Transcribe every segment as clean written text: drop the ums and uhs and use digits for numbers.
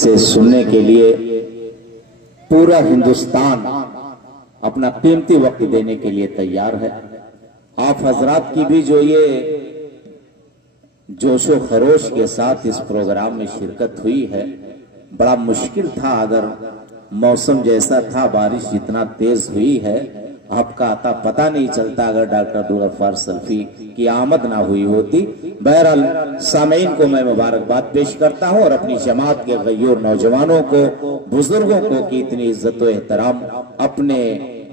سے سننے کے لیے پورا ہندوستان اپنا قیمتی وقت دینے کے لیے تیار ہے۔ آپ حضرات کی بھی جو یہ جوش و خروش کے ساتھ اس پروگرام میں شرکت ہوئی ہے، بڑا مشکل تھا، اگر موسم جیسا تھا، بارش جتنا تیز ہوئی ہے، آپ کا آتا پتہ نہیں چلتا اگر ڈاکٹر عبدالغفار سلفی کی آمد نہ ہوئی ہوتی۔ بہرحال سامعین کو میں مبارکباد پیش کرتا ہوں اور اپنی جماعت کے غیور نوجوانوں کو، بزرگوں کو کہ اتنی عزت و احترام اپنے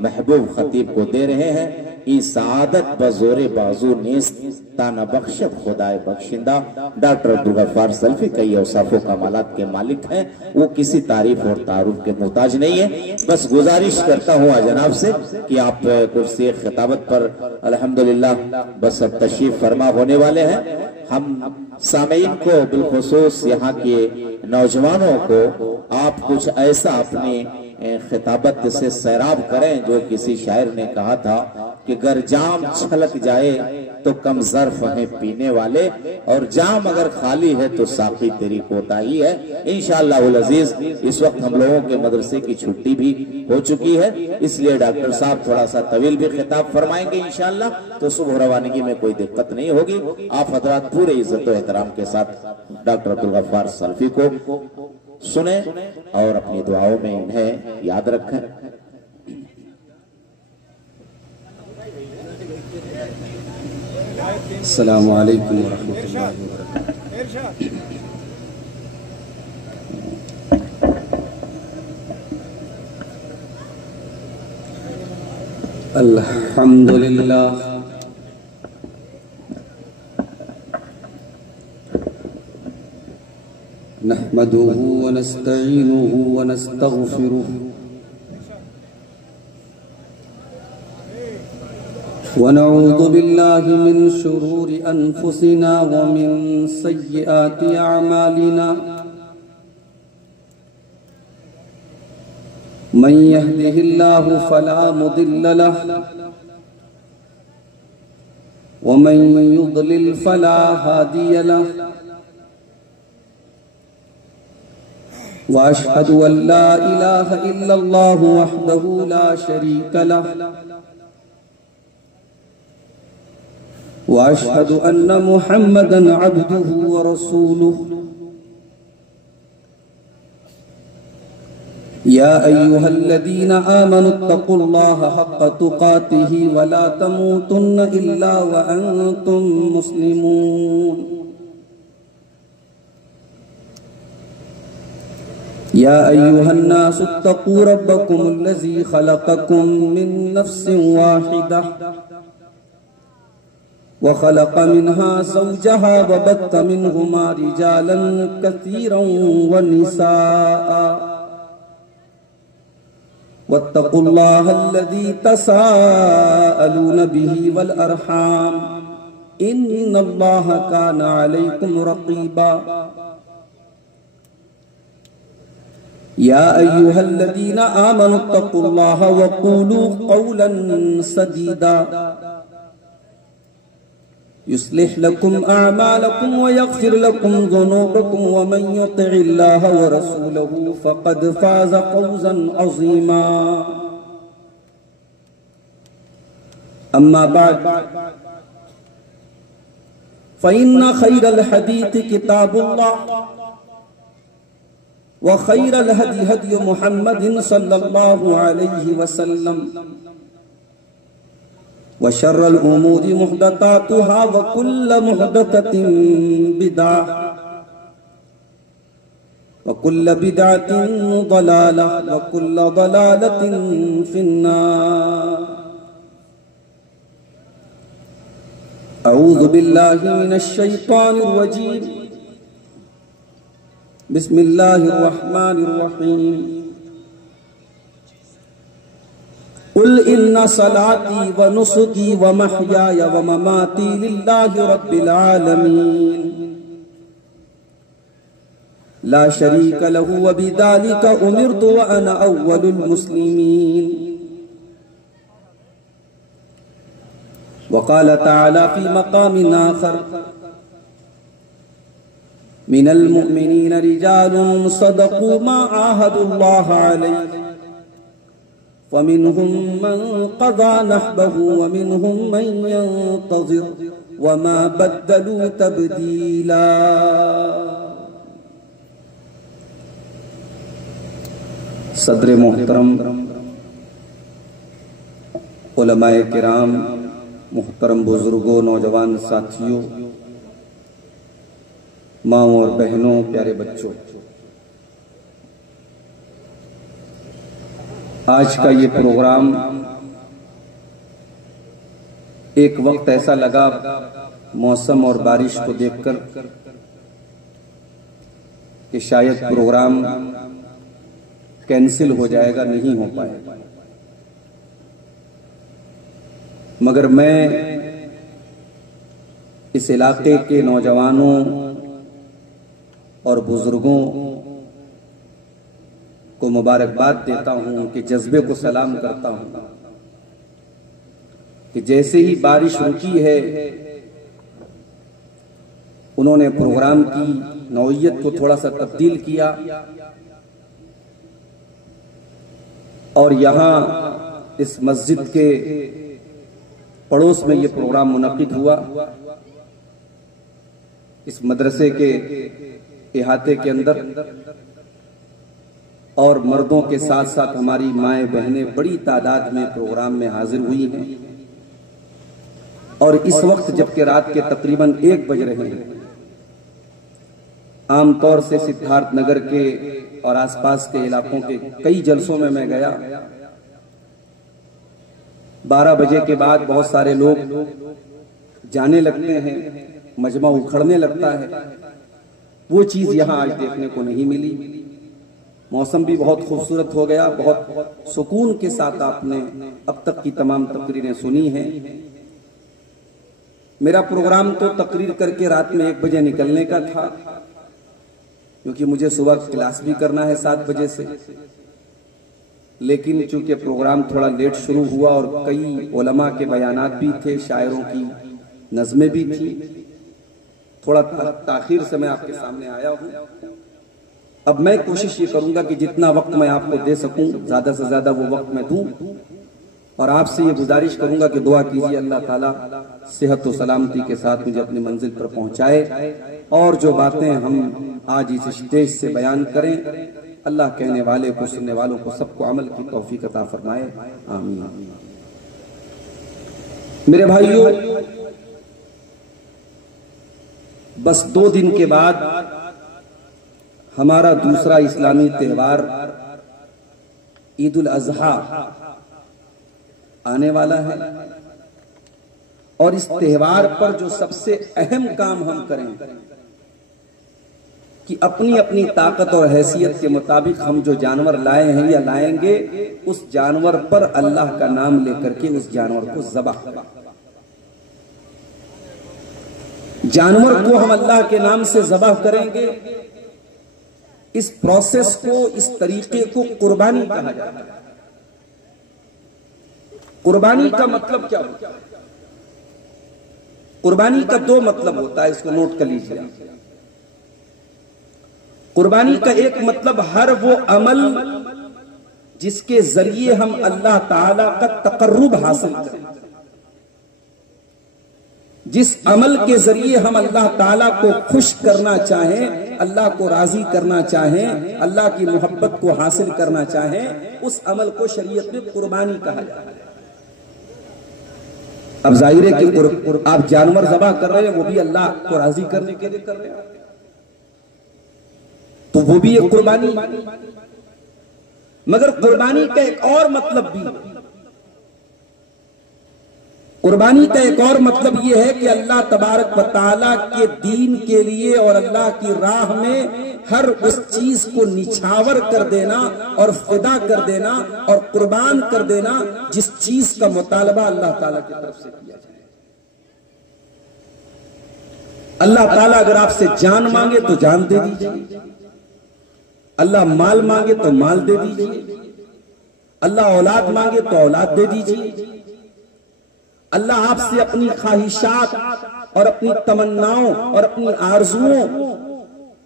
محبوب خطیب کو دے رہے ہیں۔ ای سعادت بزور بازو نیست تانا بخشت خدائے بخشندہ۔ ڈاکٹر عبدالغفار سلفی کئی اوصاف و کمالات کے مالک ہیں، وہ کسی تعریف اور تعارف کے محتاج نہیں ہے۔ بس گزارش کرتا ہوں جناب سے کہ آپ کرسی خطابت پر الحمدللہ بس اب تشریف فرما ہونے والے ہیں۔ ہم سامعین کو بالخصوص یہاں کے نوجوانوں کو آپ کچھ ایسا اپنی خطابت سے سیراب کریں جو کسی شاعر نے کہا تھا کہ گر جام چھلک جائے تو کم ظرف ہیں پینے والے، اور جام اگر خالی ہے تو ساقی تیری کوتاہی ہے۔ انشاءاللہ العزیز اس وقت ہم لوگوں کے مدرسے کی چھٹی بھی ہو چکی ہے، اس لیے ڈاکٹر صاحب تھوڑا سا طویل بھی خطاب فرمائیں گے انشاءاللہ، تو صبح روانگی میں کوئی دقت نہیں ہوگی۔ آپ حضرات پورے عزت و احترام کے ساتھ ڈاکٹر عبدالغفار سلفی کو سنیں اور اپنی دعاؤں میں انہیں یاد رکھیں۔ السلام علیکم ورحمۃ اللہ وبرکاتہ۔ الحمدللہ نحمده ونستعینه ونستغفره ونعوذ بالله من شرور أنفسنا ومن سيئات أعمالنا من يهده الله فلا مضل له ومن يضلل فلا هادي له وأشهد أن لا إله إلا الله وحده لا شريك له وأشهد أن محمدًا عبده ورسوله يا أيها الذين آمنوا اتقوا الله حق تقاته ولا تموتن إلا وأنتم مسلمون يا أيها الناس اتقوا ربكم الذي خلقكم من نفس واحدة وخلق منها زوجها وبث منهما رجالا كثيرا ونساء واتقوا الله الذي تساءلون به والأرحام إن الله كان عليكم رقيبا يا أيها الذين آمنوا اتقوا الله وقولوا قولا سديدا يصلح لكم أعمالكم ويغفر لكم ذنوبكم ومن يطع الله ورسوله فقد فاز فوزا عظيما أما بعد فإن خير الحديث كتاب الله وخير الهدي هدي محمد صلى الله عليه وسلم وشر الأمور محدثاتها وكل محدثة بدعة وكل بدعة ضلالة وكل ضلالة في النار أعوذ بالله من الشيطان الرجيم بسم الله الرحمن الرحيم قل إن صلاتي ونسكي ومحياي ومماتي لله رب العالمين لا شريك له وبذلك أمرت وأنا أول المسلمين وقال تعالى في مقام آخر من المؤمنین رجال صدقوا ما عاهدوا الله علیہ فمنهم من قضى نحبه ومنهم من ينتظر وما بدلوا تبدیلا۔ صدر محترم، علماء کرام، محترم بزرگوں، نوجوان ساتھیوں، ماں اور بہنوں، پیارے بچوں، آج کا یہ پروگرام ایک وقت ایسا لگا موسم اور بارش کو دیکھ کر کہ شاید پروگرام کینسل ہو جائے گا، نہیں ہو پائے گا، مگر میں اس علاقے کے نوجوانوں اور بزرگوں کو مبارکباد دیتا ہوں، ان کے جذبے کو سلام کرتا ہوں کہ جیسے ہی بارش رکی ہے انہوں نے پروگرام کی نوعیت کو تھوڑا سا تبدیل کیا اور یہاں اس مسجد کے پڑوس میں یہ پروگرام منعقد ہوا۔ اس مدرسے کے احاطے کے اندر اور مردوں کے ساتھ ساتھ ہماری مائیں بہنیں بڑی تعداد میں پروگرام میں حاضر ہوئی ہیں، اور اس وقت جبکہ رات کے تقریباً 1 بج رہے ہیں، عام طور سے سدھارتھ نگر کے اور آس پاس کے علاقوں کے کئی جلسوں میں گیا، 12 بجے کے بعد بہت سارے لوگ جانے لگتے ہیں، مجمع اکھڑنے لگتا ہے، وہ چیز یہاں آج دیکھنے کو نہیں ملی۔ موسم بھی بہت خوبصورت ہو گیا، بہت سکون کے ساتھ آپ نے اب تک کی تمام تقریریں سنی ہیں۔ میرا پروگرام تو تقریر کر کے رات میں 1 بجے نکلنے کا تھا، کیونکہ مجھے صبح کلاس بھی کرنا ہے 7 بجے سے، لیکن چونکہ پروگرام تھوڑا لیٹ شروع ہوا اور کئی علماء کے بیانات بھی تھے، شاعروں کی نظمیں بھی تھی، تھوڑا تاخیر سے میں آپ کے سامنے آیا ہوں۔ اب میں کوشش یہ کروں گا کہ جتنا وقت میں آپ کو دے سکوں زیادہ سے زیادہ وہ وقت میں دوں، اور آپ سے یہ گزارش کروں گا کہ دعا کیجیے اللہ تعالیٰ صحت و سلامتی کے ساتھ مجھے اپنی منزل پر پہنچائے، اور جو باتیں ہم آج اس اسٹیج سے بیان کریں اللہ کہنے والے کو، سننے والوں کو، سب کو عمل کی توفیق عطا فرمائے، آمین۔ میرے بھائیوں، بس 2 دن کے بعد ہمارا دوسرا اسلامی تہوار عید الاضحیٰ آنے والا ہے، اور اس تہوار پر جو سب سے اہم کام ہم کریں کہ اپنی اپنی طاقت اور حیثیت کے مطابق ہم جو جانور لائے ہیں یا لائیں گے، اس جانور پر اللہ کا نام لے کر کے اس جانور کو ذبح کریں۔ جانور کو ہم اللہ کے نام سے ذبح کریں گے، اس پروسیس کو، اس طریقے کو قربانی کہا جاتا ہے۔ قربانی کا مطلب کیا ہوتا ہے؟ قربانی کا 2 مطلب ہوتا ہے، اس کو نوٹ کر لیجیے۔ قربانی کا ایک مطلب ہر وہ عمل جس کے ذریعے ہم اللہ تعالی کا تقرب حاصل کریں، جس عمل کے ذریعے ہم اللہ تعالیٰ کو خوش کرنا چاہیں، اللہ کو راضی کرنا چاہیں، اللہ کی محبت کو حاصل کرنا چاہیں، اس عمل کو شریعت میں قربانی کہا جاتا ہے۔ اب ظاہر ہے کہ آپ جانور ذبح کر رہے ہیں، وہ بھی اللہ کو راضی کرنے کے لیے کر رہے ہیں، تو وہ بھی ایک قربانی۔ مگر قربانی کا ایک اور مطلب بھی، قربانی کا ایک اور مطلب یہ ہے کہ اللہ تبارک و تعالیٰ کے دین کے لیے اور اللہ کی راہ میں ہر اس چیز کو نچھاور کر دینا اور فدا کر دینا اور قربان کر دینا جس چیز کا مطالبہ اللہ تعالیٰ کی طرف سے کیا جائے۔ اللہ تعالیٰ اگر آپ سے جان مانگے تو جان دے دیجیے، اللہ مال مانگے تو مال دے دیجیے، اللہ اولاد مانگے تو اولاد دے دیجیے، اللہ آپ سے اپنی خواہشات اور اپنی تمناؤں اور اپنی آرزوؤں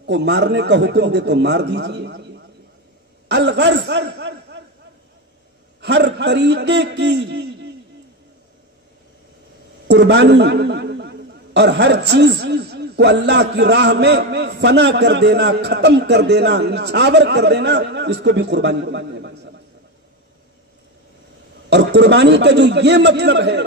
کو مارنے کا حکم دے تو مار دیجیے. الغرض ہر طریقے کی قربانی اور ہر چیز کو اللہ کی راہ میں فنا کر دینا، ختم کر دینا، نچھاور کر دینا، اس کو بھی قربانی کہتے ہیں. اور قربانی کا جو یہ مطلب ہے،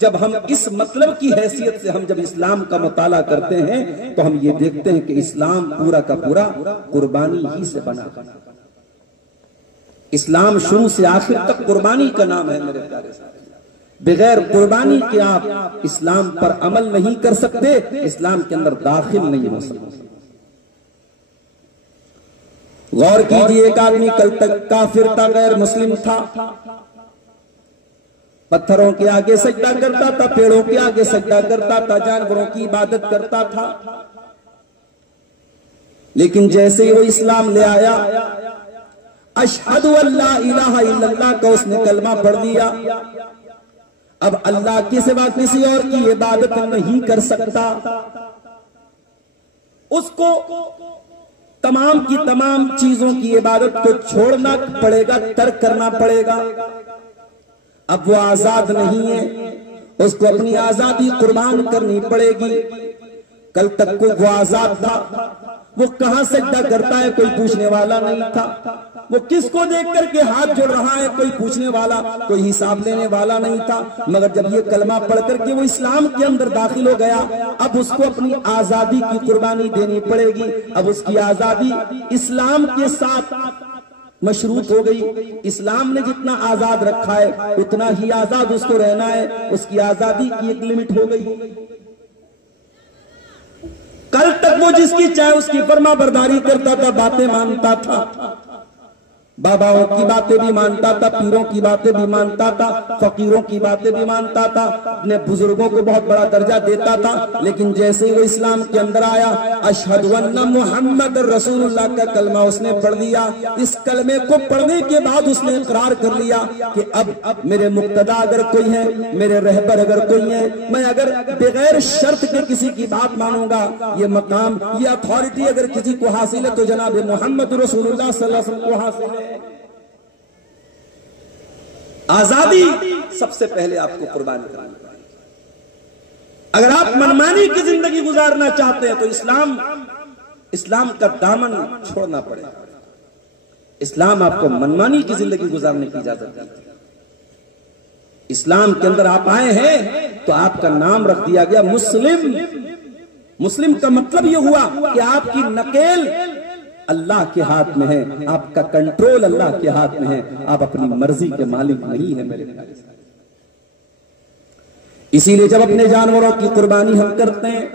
جب ہم اس مطلب کی حیثیت سے ہم جب اسلام کا مطالعہ کرتے ہیں تو ہم یہ دیکھتے ہیں کہ اسلام پورا کا پورا قربانی ہی سے بنا. اسلام شروع سے آخر تک قربانی کا نام ہے میرے پیارے ساتھی. بغیر قربانی کے آپ اسلام پر عمل نہیں کر سکتے، اسلام کے اندر داخل نہیں ہو سکتے. غور کیجئے، ایک آدمی کل تک کافر تھا، غیر مسلم تھا، پتھروں کے آگے سجدہ کرتا تھا، پیڑوں کے آگے سجدہ کرتا تھا، جانوروں کی عبادت کرتا تھا. لیکن جیسے ہی وہ اسلام لے آیا، اشہد ان لا الہ الا اللہ کا اس نے کلمہ پڑھ دیا، اب اللہ کے سوا کسی اور کی عبادت نہیں کر سکتا. اس کو تمام کی تمام چیزوں کی عبادت کو چھوڑنا پڑے گا، ترک کرنا پڑے گا. اب وہ آزاد نہیں ہے، اس کو اپنی آزادی قربان کرنی پڑے گی. کل تک کو وہ آزاد تھا، وہ کہاں سجدہ کرتا ہے کوئی پوچھنے والا نہیں تھا. وہ کس کو دیکھ کر کے ہاتھ جوڑ رہا ہے کوئی پوچھنے والا، کوئی حساب لینے والا نہیں تھا. مگر جب یہ کلمہ پڑھ کر کے وہ اسلام کے اندر داخل ہو گیا، اب اس کو اپنی آزادی کی قربانی دینی پڑے گی. اب اس کی آزادی اسلام کے ساتھ مشروط ہو گئی. اسلام نے جتنا آزاد رکھا ہے اتنا ہی آزاد اس کو رہنا ہے. اس کی آزادی کی ایک لمٹ ہو گئی. کل تک وہ جس کی چاہے اس کی فرما برداری کرتا تھا، باتیں مانتا تھا، باباؤں کی باتیں بھی مانتا تھا، پیروں کی باتیں بھی مانتا تھا، فقیروں کی باتیں بھی مانتا تھا، اپنے بزرگوں کو بہت بڑا درجہ دیتا تھا. لیکن جیسے ہی وہ اسلام کے اندر آیا، اشہد ان محمد رسول اللہ کا کلمہ اس نے پڑھ لیا. اس کلمے کو پڑھنے کے بعد اس نے اقرار کر لیا کہ اب میرے مقتدا اگر کوئی ہے، میرے رہبر اگر کوئی ہے، میں اگر بغیر شرط کے کسی کی بات مانوں گا، یہ مقام، یہ اتھارٹی اگر کسی کو حاصل ہے تو جناب محمد رسول اللہ صلی اللہ علیہ وسلم کو حاصل ہے. آزادی سب سے پہلے آپ کو قربان کرانی پڑے. اگر آپ منمانی کی زندگی گزارنا چاہتے ہیں تو اسلام کا دامن چھوڑنا پڑے. اسلام آپ کو منمانی کی زندگی گزارنے کی اجازت دیتا ہے. اسلام کے اندر آپ آئے ہیں تو آپ کا نام رکھ دیا گیا مسلم. مسلم کا مطلب یہ ہوا کہ آپ کی نکیل اللہ کے ہاتھ میں ہے، آپ کا کنٹرول اللہ کے ہاتھ میں ہے، آپ اپنی مرضی کے مالک نہیں ہیں میرے پیارے ساتھی. اسی لیے جب اپنے جانوروں کی قربانی ہم کرتے ہیں،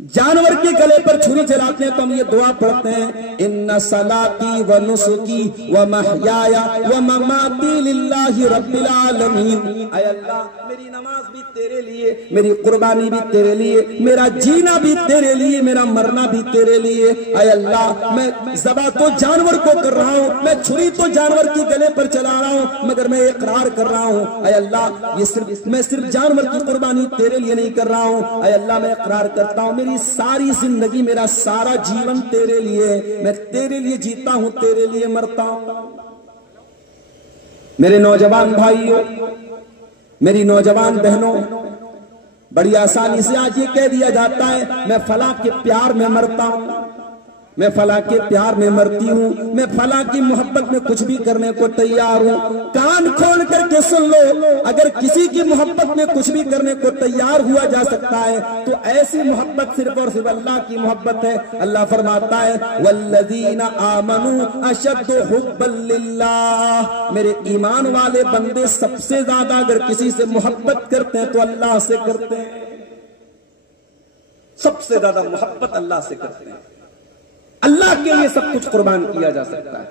جانور کے گلے پر چھری چلاتے ہیں تو ہم یہ دعا پڑھتے ہیں، ان صلاتی و نسکی و محیایا و مماتی للہ رب العالمین. اے اللہ میری نماز بھی تیرے لیے، میری قربانی بھی تیرے لیے، میرا جینا بھی تیرے لیے، میرا مرنا بھی تیرے لیے. اے اللہ میں ذبح تو جانور کو کر رہا ہوں، میں چھری تو جانور کی گلے پر چلا رہا ہوں، مگر میں اقرار کر رہا ہوں اے اللہ میں صرف جانور کی قربانی تیرے لیے نہیں کر رہا ہوں. اے اللہ میں اقرار کرتا ہوں میری ساری زندگی، میرا سارا جیون تیرے لیے، میں تیرے لیے جیتا ہوں، تیرے لیے مرتا ہوں. میرے نوجوان بھائیوں، میری نوجوان بہنوں، بڑی آسانی سے آج یہ کہہ دیا جاتا ہے میں فلاں کے پیار میں مرتا ہوں، میں فلاں کے پیار میں مرتی ہوں، میں فلاں کی محبت میں کچھ بھی کرنے کو تیار ہوں. کان کھول کر کے سن لو، اگر کسی کی محبت میں کچھ بھی کرنے کو تیار ہوا جا سکتا ہے تو ایسی محبت صرف اور صرف اللہ کی محبت ہے. اللہ فرماتا ہے والذین آمنوا اشد حبا للہ، میرے ایمان والے بندے سب سے زیادہ اگر کسی سے محبت کرتے ہیں تو اللہ سے کرتے ہیں. سب سے زیادہ محبت اللہ سے کرتے ہیں. اللہ کے لیے سب کچھ قربان کیا جا سکتا ہے،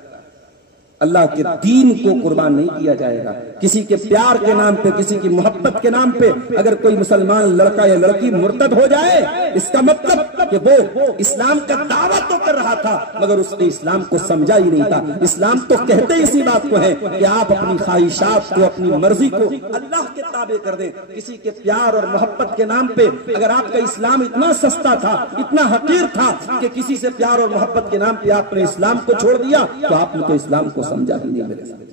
اللہ کے دین کو قربان نہیں کیا جائے گا. کسی کے پیار کے نام پہ، کسی کی محبت کے نام پہ اگر کوئی مسلمان لڑکا یا لڑکی مرتد ہو جائے، اس کا مطلب کہ وہ اسلام کا دعویٰ تو کر رہا رہا تھا مگر اس نے اسلام کو سمجھا ہی نہیں تھا. اسلام تو کہتے اسی بات کو ہے کہ آپ اپنی خواہشات کو, اپنی مرضی کو اللہ کے تابع کر دیں. کسی کے پیار اور محبت کے نام پہ اگر آپ کا اسلام اتنا سستا تھا, اتنا حقیر تھا کہ کسی سے پیار اور محبت کے نام پہ آپ نے اسلام کو چھوڑ دیا تو آپ نے تو اسلام کو سمجھا ہی نہیں. میرے ساتھ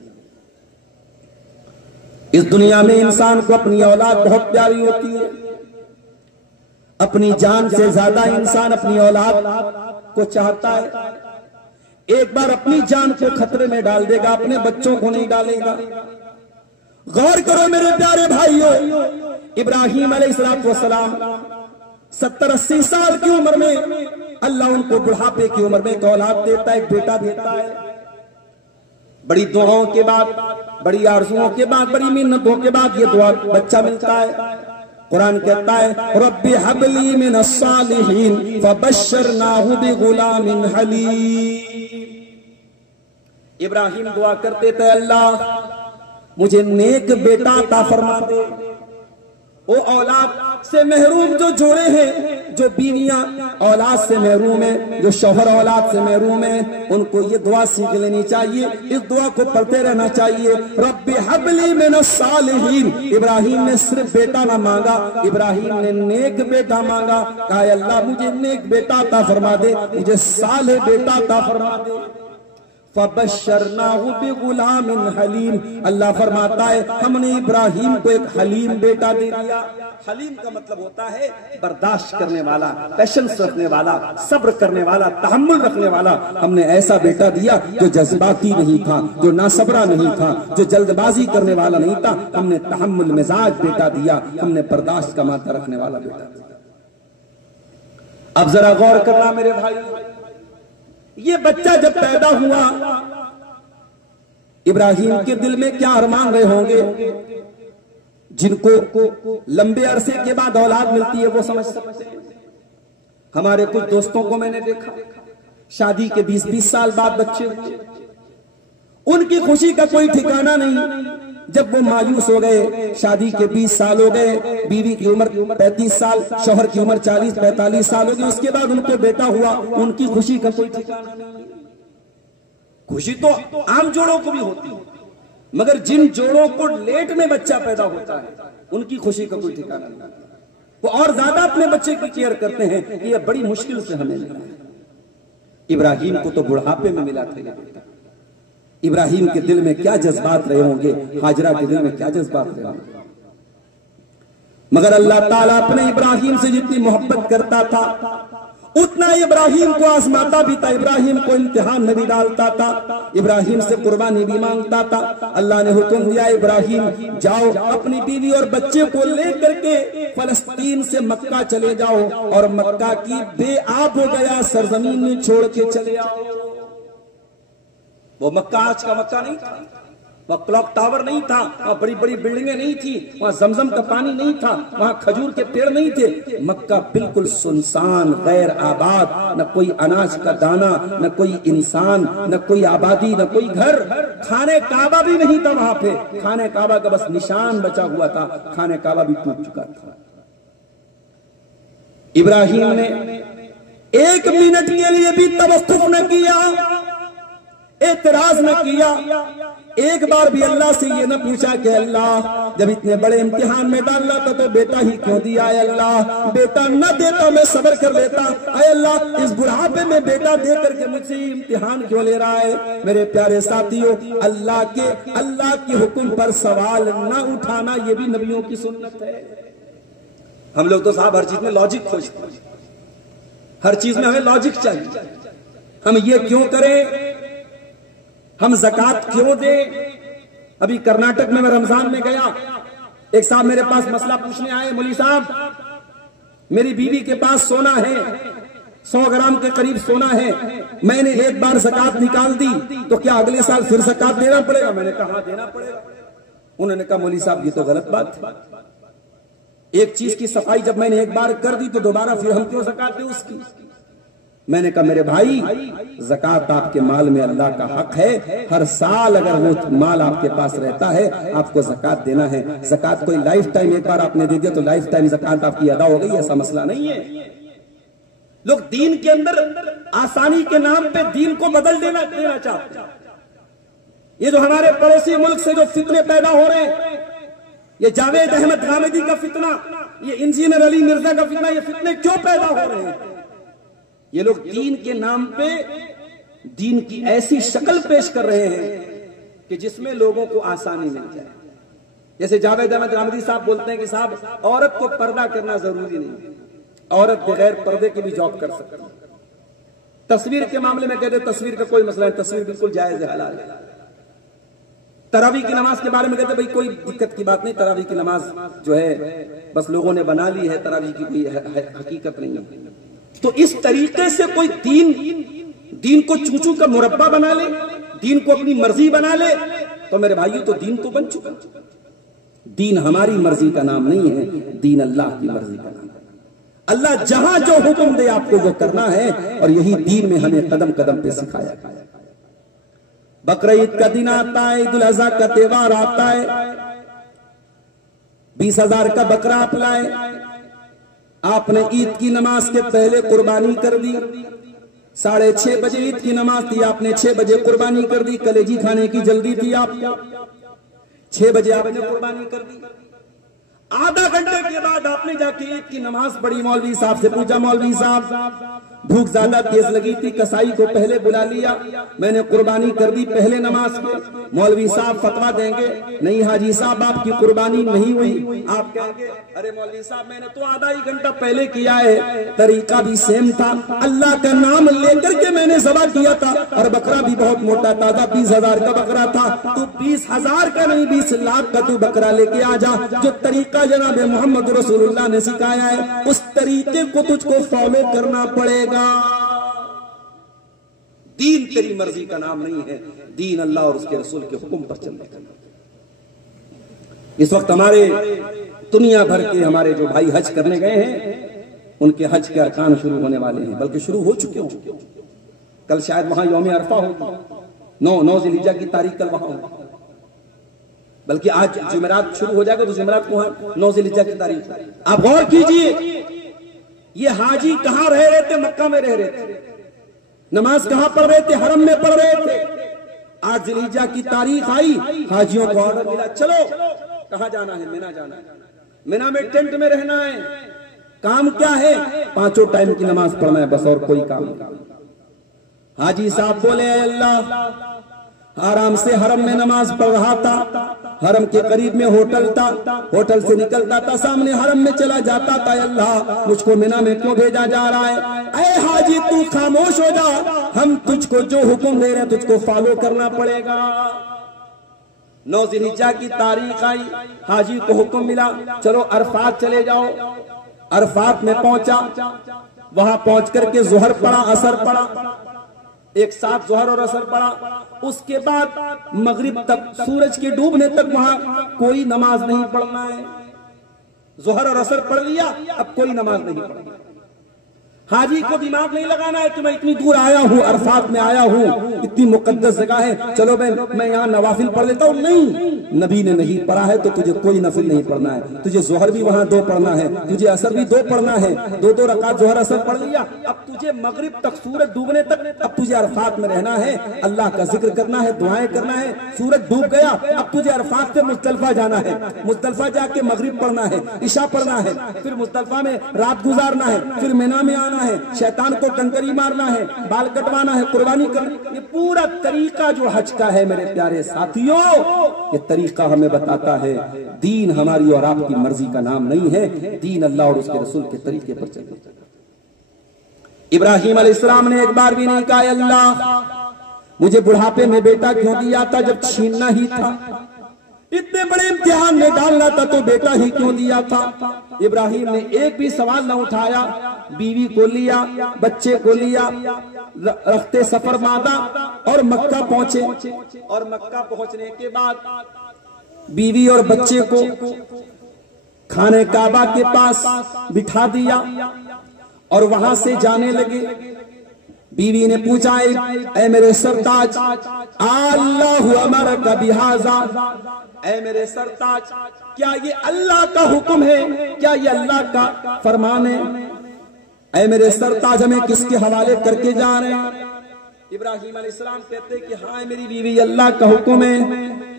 اس دنیا میں انسان کو اپنی اولاد بہت پیاری ہوتی ہے. اپنی جان سے زیادہ انسان اپنی اولاد کو چاہتا ہے. ایک بار اپنی جان کو خطرے میں ڈال دے گا, اپنے بچوں کو نہیں ڈالے گا. غور کرو میرے پیارے بھائیوں, ابراہیم علیہ السلام 70-80 سال کی عمر میں اللہ ان کو بڑھاپے کی عمر میں ایک اولاد دیتا ہے, ایک بیٹا دیتا ہے. بڑی دعاؤں کے بعد, بڑی آرزوؤں کے بعد, بڑی منتوں کے بعد یہ دعا بچہ ملتا ہے. قرآن کہتا ہے رب حب لی من الصالحین فبشرناہ بغلام حلیم. ابراہیم دعا کرتے تھے اللہ مجھے نیک بیٹا عطا فرما دے. وہ اولاد سے محروم جو جوڑے ہیں, جو بیویاں اولاد سے محروم ہیں, جو شوہر اولاد سے محروم ہیں, ان کو یہ دعا سیکھ لینی چاہیے, اس دعا کو پڑھتے رہنا چاہیے. رب حب لی من الصالحین. ابراہیم نے صرف بیٹا نہ مانگا, ابراہیم نے نیک بیٹا مانگا. کہا اللہ مجھے نیک بیٹا عطا فرما دے, مجھے صالح بیٹا عطا فرما دے. فَبَشَّرْنَاهُ بِغُلَامٍ حَلِيمٍ. اللہ فرماتا ہے ہم نے ابراہیم کو ایک حلیم بیٹا دے دیا. حلیم کا مطلب ہوتا ہے برداشت کرنے والا, پیشنس رکھنے والا, صبر کرنے والا, تحمل رکھنے والا. ہم نے ایسا بیٹا دیا جو جذباتی نہیں تھا, جو ناصبرا نہیں تھا, جو جلد بازی کرنے والا نہیں تھا. ہم نے تحمل مزاج بیٹا دیا, ہم نے برداشت کا مادہ رکھنے والا بیٹا دیا. اب ذرا غور کرنا میرے بھائی, یہ بچہ جب پیدا ہوا ابراہیم کے دل میں کیا ارمان رہے ہوں گے. جن کو لمبے عرصے کے بعد اولاد ملتی ہے وہ سمجھ سکتے ہیں. ہمارے کچھ دوستوں کو میں نے دیکھا شادی کے 20-20 سال بعد بچے ہوئے, ان کی خوشی کا کوئی ٹھکانہ نہیں. جب وہ مایوس ہو گئے, شادی کے 20 سال ہو گئے, بیوی کی عمر 35 سال, شوہر کی عمر 40-45 سال ہو گئی, اس کے بعد ان کو بیٹا ہوا, ان کی خوشی کا کوئی ٹھکانہ نہیں. خوشی تو عام جوڑوں کو بھی ہوتی ہے مگر جن جوڑوں کو لیٹ میں بچہ پیدا ہوتا ہے ان کی خوشی کا کوئی ٹھکانہ نہیں. وہ اور زیادہ اپنے بچے کی کیئر کرتے ہیں. یہ بڑی مشکل سے ہمیں ملا. ابراہیم کو تو بڑھاپے میں ملا تھا یہ بیٹا. ابراہیم کے دل میں کیا جذبات رہے ہوں گے, ہاجرہ کے دل میں کیا جذبات رہے ہوں گے. مگر اللہ تعالیٰ اپنے ابراہیم سے جتنی محبت کرتا تھا اتنا ابراہیم کو آزماتا بھی تھا, ابراہیم کو امتحان میں بھی ڈالتا تھا, ابراہیم سے قربانی بھی مانگتا تھا. اللہ نے حکم دیا ابراہیم جاؤ اپنی بیوی اور بچے کو لے کر کے فلسطین سے مکہ چلے جاؤ اور مکہ کی بے آب ہو گیا سرزمین میں چھوڑ کے چلے آؤ. وہ مکہ آج کا مکہ نہیں تھا, وہاں کلاک ٹاور نہیں تھا, وہاں بڑی بڑی بلڈنگیں نہیں تھی, وہاں زمزم کا پانی نہیں تھا, وہاں کھجور کے پیڑ نہیں تھے. مکہ بالکل سنسان, غیر آباد, نہ کوئی اناج کا دانہ, نہ کوئی انسان, نہ کوئی آبادی, نہ کوئی گھر. خانے کعبہ بھی نہیں تھا وہاں پہ, خانے کعبہ کا بس نشان بچا ہوا تھا, خانے کعبہ بھی ٹوٹ چکا تھا. ابراہیم نے ایک منٹ کے لیے بھی توقف نہ کیا, اعتراض نہ کیا. ایک بار بھی اللہ سے یہ نہ پوچھا کہ اللہ جب اتنے بڑے امتحان میں ڈالنا تھا تو بیٹا ہی کیوں دیا, اے اللہ بیٹا نہ دیتا میں صبر کر لیتا, اے اللہ اس بڑھاپے میں بیٹا دے کر کے مجھ سے امتحان کیوں لے رہا ہے. میرے پیارے ساتھیوں, اللہ کے حکم پر سوال نہ اٹھانا یہ بھی نبیوں کی سنت ہے. ہم لوگ تو صاحب ہر چیز میں لاجک کھوجتے ہیں, ہر چیز میں ہمیں لاجک چاہیے. ہم یہ کیوں کریں, ہم زکوٰۃ کیوں دیں. ابھی کرناٹک میں رمضان میں گیا, ایک صاحب میرے پاس مسئلہ پوچھنے آئے, مولوی صاحب میری بیوی کے پاس سونا ہے, 100 گرام کے قریب سونا ہے, میں نے ایک بار زکوٰۃ نکال دی تو کیا اگلے سال پھر زکوٰۃ دینا پڑے گا؟ میں نے کہا دینا پڑے گا. انہوں نے کہا مولوی صاحب یہ تو غلط بات ہے, ایک چیز کی صفائی جب میں نے ایک بار کر دی تو دوبارہ پھر ہم کیوں زکوٰۃ دیں اس کی. میں نے کہا میرے بھائی زکوٰۃ آپ کے مال میں اللہ کا حق ہے, ہر سال اگر وہ مال آپ کے پاس رہتا ہے آپ کو زکوٰۃ دینا ہے. زکوٰۃ کوئی لائف ٹائم ایک بار آپ نے دے دیا تو لائف ٹائم زکوٰۃ آپ کی ادا ہو گئی, ایسا مسئلہ نہیں ہے. لوگ دین کے اندر آسانی کے نام پہ دین کو بدل دینا چاہتے ہیں. یہ جو ہمارے پڑوسی ملک سے جو فتنے پیدا ہو رہے ہیں، یہ جاوید احمد غامدی کا فتنہ، یہ انجینئر علی مرزا کا فتنہ، یہ فتنے کیوں پیدا ہو رہے ہیں؟ یہ لوگ دین کے نام پہ دین کی ایسی شکل پیش کر رہے ہیں کہ جس میں لوگوں کو آسانی مل جائے. جیسے جاوید احمد غامدی صاحب بولتے ہیں کہ صاحب عورت کو پردہ کرنا ضروری نہیں، عورت بغیر پردے کے بھی جاب کر سکتی ہے. تصویر کے معاملے میں کہتے ہیں تصویر کا کوئی مسئلہ نہیں، تصویر بالکل جائز ہے، حلال ہے. تراویح کی نماز کے بارے میں کہتے ہیں بھئی کوئی دقت کی بات نہیں، تراویح کی نماز جو ہے بس لوگوں نے بنا لی ہے، تراویح کی کوئی حقیقت نہیں ہے. تو اس طریقے سے کوئی دین کو چوچو کا مربع بنا لے، دین کو اپنی مرضی بنا لے، تو میرے بھائیو تو دین تو بن چکا. دین ہماری مرضی کا نام نہیں ہے، دین اللہ کی مرضی کا نام ہے. اللہ جہاں جو حکم دے آپ کو وہ کرنا ہے، اور یہی دین میں ہمیں قدم قدم پہ سکھایا. بقرعید کا دن آتا ہے، عید الاضحیٰ کا تہوار آتا ہے، 20,000 کا بکرا آپ لائے. آپ نے عید کی نماز کے پہلے قربانی کر دی. 6:30 بجے عید کی نماز تھی، آپ نے 6 بجے قربانی کر دی. کلیجی کھانے کی جلدی تھی، آپ 6 بجے آپ نے قربانی کر دی. آدھا گھنٹے کے بعد آپ نے جا کے عید کی نماز پڑھی. مولوی صاحب سے پوچھا، مولوی صاحب بھوک زیادہ تیز لگی تھی، کسائی کو پہلے بلا لیا، میں نے قربانی کر دی پہلے نماز کے. مولوی صاحب فتویٰ دیں گے، نہیں حاجی صاحب آپ کی قربانی نہیں ہوئی. آپ کہیں گے ارے مولوی صاحب میں نے تو آدھا ہی گھنٹہ پہلے کیا ہے، طریقہ بھی سیم تھا، اللہ کا نام لے کر کے میں نے ذبح کیا تھا، اور بکرا بھی بہت موٹا تازہ 20,000 کا بکرا تھا. تو 20,000 کا نہیں 20 لاکھ کا تو بکرا لے کے آ جا. جو طریقہ جناب محمد رسول اللہ نے سکھایا ہے، اس طریقے کو تجھ کو فالو کرنا پڑے گا. دین تیری مرضی کا نام نہیں ہے، دین اللہ اور اس کے رسول کے حکم پر چلنے کا. اس وقت ہمارے دنیا بھر کے ہمارے جو بھائی حج کرنے گئے ہیں، ان کے حج کے ارکان شروع ہونے والے ہیں، بلکہ شروع ہو چکے ہوں. کل شاید وہاں یوم عرفہ ہوگا، 9 ذی الحجہ کی تاریخ کل وہاں ہوگا، بلکہ آج جمعرات شروع ہو جائے گا، تو جمعرات کو 9 ذی الحجہ کی تاریخ. آپ غور کیجئے، یہ حاجی کہاں رہ رہے تھے؟ مکہ میں رہ رہے تھے. نماز کہاں پڑھ رہے تھے؟ حرم میں پڑھ رہے تھے. 8 ذی الحجہ کی تاریخ آئی، حاجیوں کو آرڈر ملا، چلو کہاں جانا ہے؟ مینا جانا ہے. مینا میں ٹینٹ میں رہنا ہے. کام کیا ہے؟ 5 ٹائم کی نماز پڑھنا ہے، بس اور کوئی کام نہیں. حاجی صاحب بولے اے اللہ، آرام سے حرم میں نماز پڑھ رہا تھا، حرم کے قریب میں ہوٹل تھا، ہوٹل سے نکلتا تھا سامنے حرم میں چلا جاتا تھا. اللہ مجھ کو مینا میں کیوں بھیجا جا رہا ہے؟ اے حاجی تو خاموش ہو جا، ہم تجھ کو جو حکم دے رہے ہیں تجھ کو فالو کرنا پڑے گا. 9 ذی الحجہ کی تاریخ آئی، حاجی کو حکم ملا چلو عرفات چلے جاؤ. عرفات میں پہنچا، وہاں پہنچ کر کے ظہر پڑا، عصر پڑا، ایک ساتھ ظہر اور عصر پڑا. اس کے بعد مغرب تک، سورج کے ڈوبنے تک وہاں کوئی نماز نہیں پڑھنا ہے. ظہر اور عصر پڑھ لیا، اب کوئی نماز نہیں پڑھنا. حاجی کو دماغ نہیں لگانا ہے کہ میں اتنی دور آیا ہوں، عرفات میں آیا ہوں، اتنی مقدس جگہ ہے، چلو میں یہاں نوافل پڑھ لیتا ہوں. نہیں، نبی نے نہیں پڑھا ہے تو تجھے کوئی نفل نہیں پڑھنا ہے. تجھے ظہر بھی وہاں 2 پڑھنا ہے، تجھے عصر بھی 2 پڑھنا ہے. 2 رکعت ظہر عصر پڑھ لیا، اب تجھے مغرب تک، سورج ڈوبنے تک اب تجھے عرفات میں رہنا ہے، اللہ کا ذکر کرنا ہے، دعائیں کرنا ہے. سورج ڈوب گیا، اب تجھے عرفات سے مزدلفہ جانا ہے، مزدلفہ جا کے مغرب پڑھنا ہے، عشاء پڑھنا ہے، پھر مزدلفہ میں رات گزارنا ہے، پھر مینا میں آنا ہے، شیطان کو کنکری مارنا ہے، بال کٹوانا ہے، قربانی کرنا. یہ پورا طریقہ جو حج کا ہے میرے پیارے ساتھیوں، یہ طریقہ ہمیں بتاتا ہے دین ہماری اور آپ کی مرضی کا نام نہیں ہے، دین اللہ اور اس کے رسول کے طریقے پر چلے. ابراہیم علیہ السلام نے ایک بار بھی نہیں کہا اللہ مجھے بڑھاپے میں بیٹا کیوں دیا تھا جب چھیننا ہی تھا، اتنے بڑے امتحان میں ڈالنا تھا تو بیٹا ہی کیوں دیا تھا. ابراہیم نے ایک بھی سوال نہ اٹھایا، بیوی کو لیا، بچے کو لیا، رختے سفر مادہ اور مکہ پہنچے. اور مکہ پہنچنے کے بعد بیوی اور بچے کو خانہ کعبہ کے پاس بٹھا دیا اور وہاں سے جانے لگے. بیوی نے پوچھا اے میرے سرتاج، اللہ امرک بہذا، اے میرے سرتاج کیا یہ اللہ کا حکم ہے، کیا یہ اللہ کا فرمان ہے؟ اے میرے سرتاج ہمیں کس کے حوالے کر کے جا رہے ہیں؟ ابراہیم علیہ السلام کہتے کہ ہاں میری بیوی اللہ کا حکم ہے.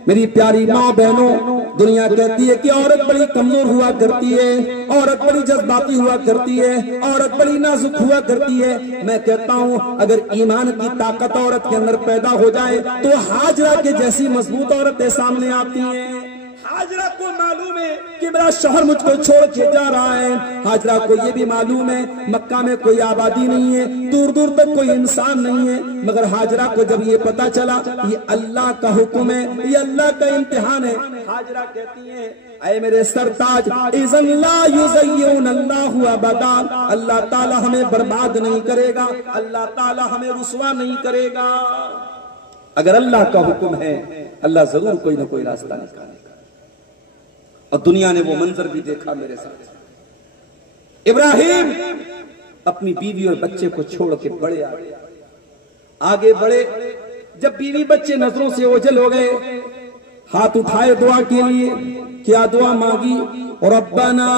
میری پیاری ماں بہنوں، دنیا کہتی ہے کہ عورت بڑی کمزور ہوا کرتی ہے، عورت بڑی جذباتی ہوا کرتی ہے، عورت بڑی نازک ہوا کرتی ہے. میں کہتا ہوں اگر ایمان کی طاقت عورت کے اندر پیدا ہو جائے تو ہاجرہ کے جیسی مضبوط عورتیں سامنے آتی ہیں. ہاجرہ کو معلوم ہے کہ میرا شوہر مجھ کو چھوڑ کے جا رہا ہے. ہاجرہ کو یہ بھی معلوم ہے مکہ میں کوئی آبادی نہیں ہے، دور دور تک کوئی انسان نہیں ہے. مگر ہاجرہ کو جب یہ پتا چلا یہ اللہ کا حکم ہے، یہ اللہ کا امتحان ہے، ہاجرہ کہتی ہیں اے میرے سرتاج اذن لا یضیعن اللہ ابدا، اللہ تعالی ہمیں برباد نہیں کرے گا، اللہ تعالی ہمیں رسوا نہیں کرے گا. اگر اللہ کا حکم ہے اللہ ضرور کوئی نہ کوئی راستہ نکالے گا. اور دنیا نے وہ منظر بھی دیکھا میرے ساتھ. ابراہیم اپنی بیوی اور بچے کو چھوڑ کے بڑے آگے بڑھے. جب بیوی بچے نظروں سے اوجھل ہو گئے ہاتھ اٹھائے دعا کے لیے. کیا دعا مانگی؟ ربنا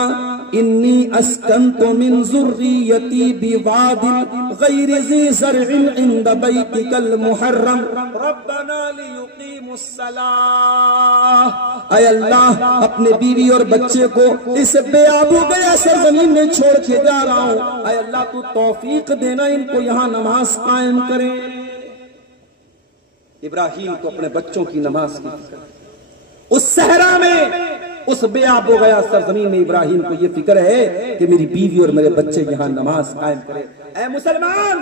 انی اسکنت من ذریتی بواد غیر ذی زرع عند بیتک المحرم ربنا لیقیموا الصلاۃ. اے اللہ اپنے بیوی اور بچے کو اس بے آب و گیا سرزمین میں چھوڑ کے جا رہا ہوں، اے اللہ تو توفیق دینا ان کو یہاں نماز قائم کریں. ابراہیم کو اپنے بچوں کی نماز کی فکر، اس صحرا میں اس بے آب و گیا سرزمین میں ابراہیم کو یہ فکر ہے کہ میری بیوی اور میرے بچے یہاں نماز قائم کریں. اے مسلمان،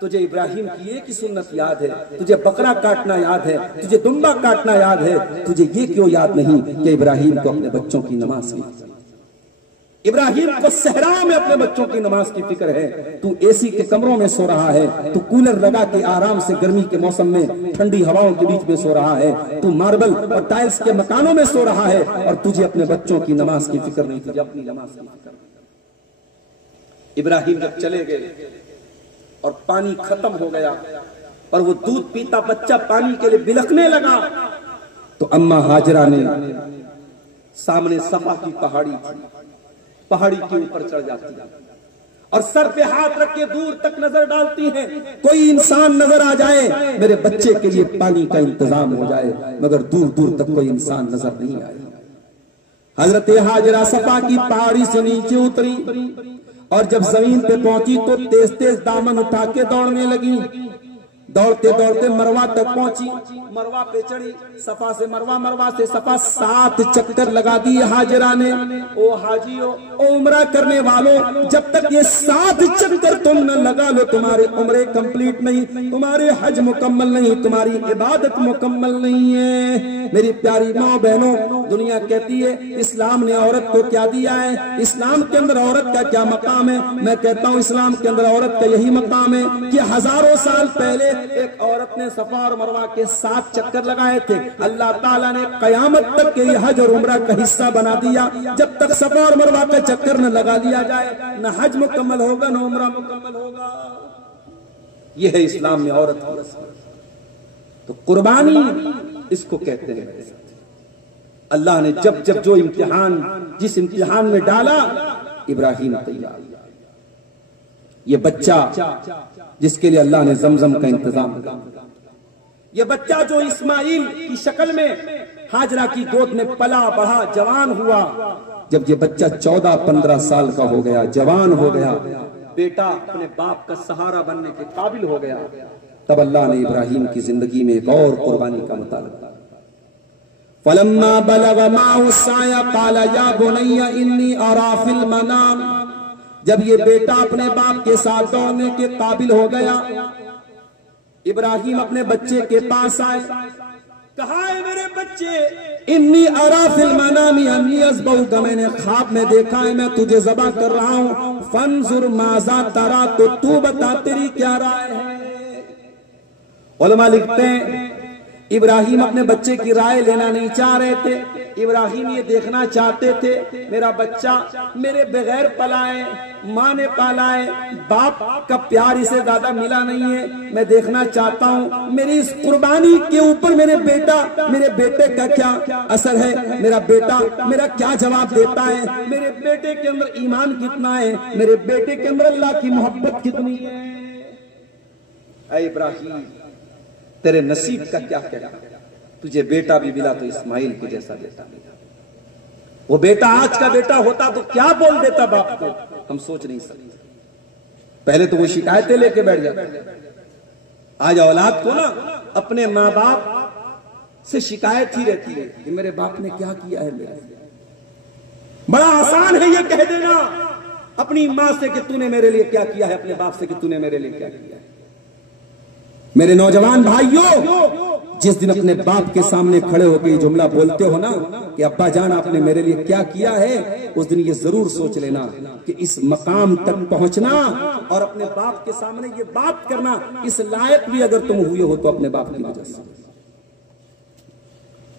تجھے ابراہیم کی ایک ہی سنت یاد ہے، تجھے بکرا کاٹنا یاد ہے، تجھے دمبا کاٹنا یاد ہے، تجھے یہ کیوں یاد نہیں کہ ابراہیم کو اپنے بچوں کی نماز کی؟ ابراہیم کو صحرا میں اپنے بچوں کی نماز کی فکر ہے. تو اے سی کے کمروں میں سو رہا ہے، تو کولر لگا کے آرام سے گرمی کے موسم میں ٹھنڈی ہواؤں کے بیچ میں سو رہا ہے، تو ماربل اور ٹائلز کے مکانوں میں سو رہا ہے، اور تجھے اپنے بچوں کی نماز کی فکر نہیں، تجھے اپنی نماز کی فکر. ابراہیم جب چلے گئے اور پانی ختم ہو گیا اور وہ دودھ پیتا بچہ پانی کے لیے بلکنے لگا تو اماں ہاجرہ نے سامنے صفا کی پہاڑی تھی، پہاڑی کے اوپر چڑھ جاتی ہے اور سر پہ ہاتھ رکھ کے دور تک نظر ڈالتی ہیں کوئی انسان نظر آ جائے میرے بچے کے لیے پانی کا انتظام ہو جائے. مگر دور دور تک کوئی انسان نظر نہیں آئے. حضرت ہاجرہ صفا کی پہاڑی سے نیچے اتری اور جب زمین پہ پہنچی تو تیز تیز دامن اٹھا کے دوڑنے لگی. دوڑتے دوڑتے مروا تک پہنچی، مروا پہ چڑھی، صفا سے مروا، مروا سے صفا 7 چکر لگا دیے ہاجرہ نے. او حاجیو، او عمرہ کرنے والوں، جب تک یہ 7 چکر تم نہ لگا لو تمہارے عمرے کمپلیٹ نہیں، تمہارے حج مکمل نہیں، تمہاری عبادت مکمل نہیں ہے. میری پیاری ماں بہنوں، دنیا کہتی ہے اسلام نے عورت کو کیا دیا ہے، اسلام کے اندر عورت کا کیا مقام ہے. میں کہتا ہوں اسلام کے اندر عورت کا یہی مقام ہے کہ ہزاروں سال پہلے ایک عورت نے صفا اور مروہ کے 7 چکر لگائے تھے. اللہ تعالیٰ نے قیامت تک کے یہ حج اور عمرہ کا حصہ بنا دیا. جب تک صفا اور مروہ کا چکر نہ لگا لیا جائے نہ حج مکمل ہوگا نہ عمرہ مکمل ہوگا. یہ ہے اسلام میں عورت کی رسم. تو قربانی اس کو کہتے ہیں. اللہ نے جب جب جو امتحان جس امتحان میں ڈالا ابراہیم تیار. یہ بچہ جس کے لیے اللہ نے زمزم کا انتظام کیا، یہ بچہ جو اسماعیل کی شکل میں ہاجرہ کی گود میں پلا بڑھا جوان ہوا. جب یہ بچہ 14-15 سال کا ہو گیا، جوان ہو گیا، بیٹا اپنے باپ کا سہارا بننے کے قابل ہو گیا، تب اللہ نے ابراہیم کی زندگی میں ایک اور قربانی کا مطالبہ. فَلَمَّا بَلَغَ مَعَهُ السَّعْيَ قَالَ يَا بُنَيَّ إِنِّي أَرَىٰ فِي الْمَنَامِ. جب یہ بیٹا اپنے باپ کے ساتھ دوڑنے کے قابل ہو گیا، ابراہیم اپنے بچے کے پاس آئے، کہا ہے میرے بچے انی ارا فی المنام انی اذبحک، میں نے خواب میں دیکھا ہے میں تجھے ذبح کر رہا ہوں. فانظر ماذا ترا، تو بتا تیری کیا رائے ہے. علماء لکھتے ہیں ابراہیم اپنے بچے کی رائے لینا نہیں چاہ رہے تھے. ابراہیم یہ دیکھنا چاہتے تھے میرا بچہ میرے بغیر پلا ہے، ماں نے پالا ہے، باپ کا پیار اسے زیادہ ملا نہیں ہے، میں دیکھنا چاہتا ہوں میری اس قربانی کے اوپر میرے بیٹے کا کیا اثر ہے، میرا بیٹا میرا کیا جواب دیتا ہے، میرے بیٹے کے اندر ایمان کتنا ہے، میرے بیٹے کے اندر اللہ کی محبت کتنی ہے۔ اے ابراہیم تیرے نصیب کا کیا کہنا، تجھے بیٹا بھی ملا تو اسماعیل کے جیسا بیٹا ملا۔ وہ بیٹا آج کا بیٹا ہوتا تو کیا بول دیتا باپ کو، ہم سوچ نہیں سکتے۔ پہلے تو وہ شکایتیں لے کے بیٹھ جاتا، آج اولاد کو نا اپنے ماں باپ سے شکایت ہی رہتی ہے کہ میرے باپ نے کیا کیا ہے میرے۔ بڑا آسان ہے یہ کہہ دینا اپنی ماں سے کہ تو نے میرے لیے کیا کیا ہے، اپنے باپ سے کہ تو نے میرے لیے کیا کیا ہے۔ میرے نوجوان بھائیوں، جس دن اپنے باپ کے سامنے کھڑے ہو کے یہ جملہ بولتے ہو نا کہ ابا جان آپ نے میرے لیے کیا کیا ہے، اس دن یہ ضرور سوچ لینا کہ اس مقام تک پہنچنا اور اپنے باپ کے سامنے یہ بات کرنا، اس لائق بھی اگر تم ہوئے ہو تو اپنے باپ کی وجہ سے۔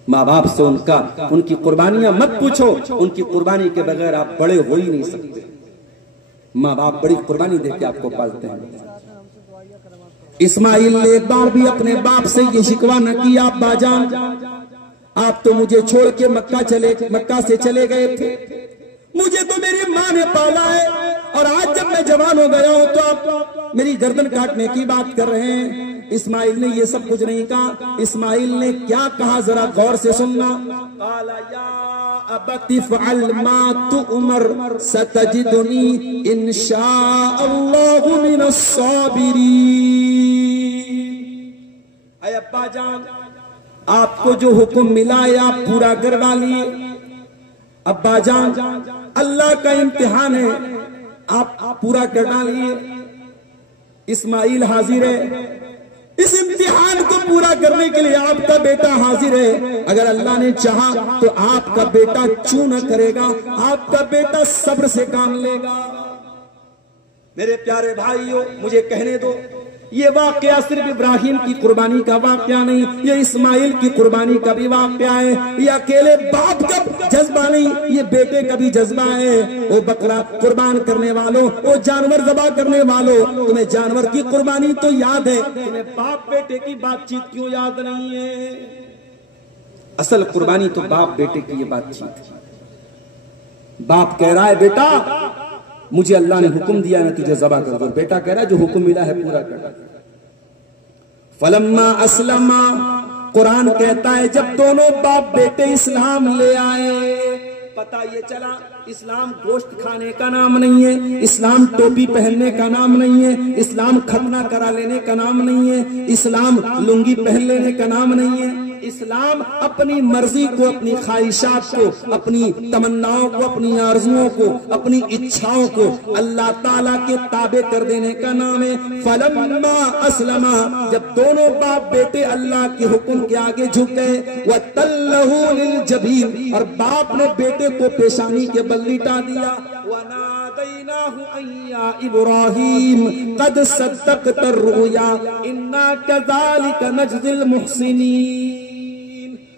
ماں باپ سے ان کی قربانیاں مت پوچھو، ان کی قربانی کے بغیر آپ بڑے ہو ہی نہیں سکتے۔ ماں باپ بڑی قربانی دے کے آپ کو پالتے ہیں۔ اسماعیل نے ایک بار بھی اپنے باپ سے یہ شکوہ نہ کیا، ابا جان آپ تو مجھے چھوڑ کے مکہ سے چلے گئے تھے، مجھے تو میری ماں نے پالا ہے، اور آج جب میں جوان ہو گیا ہوں تو آپ میری گردن کاٹنے کی بات کر رہے ہیں۔ اسماعیل نے یہ سب کچھ نہیں کہا، اسماعیل نے کیا کہا ذرا غور سے سننا۔ قال یا ابت افعل ما تؤمر ستجدنی انشاء اللہ من الصابرین۔ اے ابا جان آپ کو جو حکم ملا ہے آپ پورا کر ڈالیے۔ ابا جان اللہ کا امتحان ہے، آپ پورا کر ڈالیے۔ اسماعیل حاضر ہے، اس امتحان کو پورا کرنے کے لیے آپ کا بیٹا حاضر ہے۔ اگر اللہ نے چاہا تو آپ کا بیٹا چوں نہ کرے گا، آپ کا بیٹا صبر سے کام لے گا۔ میرے پیارے بھائیوں مجھے کہنے دو، یہ واقعہ صرف ابراہیم کی قربانی کا واقعہ نہیں، یہ اسماعیل کی قربانی کا بھی واقعہ ہے۔ یہ اکیلے باپ کا جذبہ نہیں، یہ بیٹے کا بھی جذبہ ہے۔ وہ بکرا قربان کرنے والوں، وہ جانور ذبح کرنے والوں، تمہیں جانور کی قربانی تو یاد ہے، تمہیں باپ بیٹے کی بات چیت کیوں یاد نہیں ہے؟ اصل قربانی تو باپ بیٹے کی یہ بات چیت ہے۔ باپ کہہ رہا ہے بیٹا مجھے اللہ نے حکم دیا ہے تجھے ذبح کر دو، بیٹا کہہ رہا ہے جو حکم ملا ہے پورا کر۔ فلما اسلم، قرآن کہتا ہے جب دونوں باپ بیٹے اسلام لے آئے، پتہ یہ چلا اسلام گوشت کھانے کا نام نہیں ہے، اسلام ٹوپی پہننے کا نام نہیں ہے، اسلام ختنہ کرا لینے کا نام نہیں ہے، اسلام لنگی پہن لینے کا نام نہیں ہے۔ اسلام اپنی مرضی کو، اپنی خواہشات کو، اپنی تمناؤں کو، اپنی آرزوؤں کو، اپنی اچھاؤں کو اللہ تعالیٰ کے تابع کر دینے کا نام ہے۔ فلما اسلما، جب دونوں باپ بیٹے اللہ کے حکم کے آگے جھک گئے، وَتَلَّهُ لِلْجَبِينِ، اور باپ نے بیٹے کو پیشانی کے بل لٹا دیا، وَنَادَيْنَاهُ أَن يَا إِبْرَاهِيمُ قَدْ صَدَّقْتَ الرُّؤْيَا إِنَّا كَذَلِكَ نَجْزِي الْمُحْسِنِينَ۔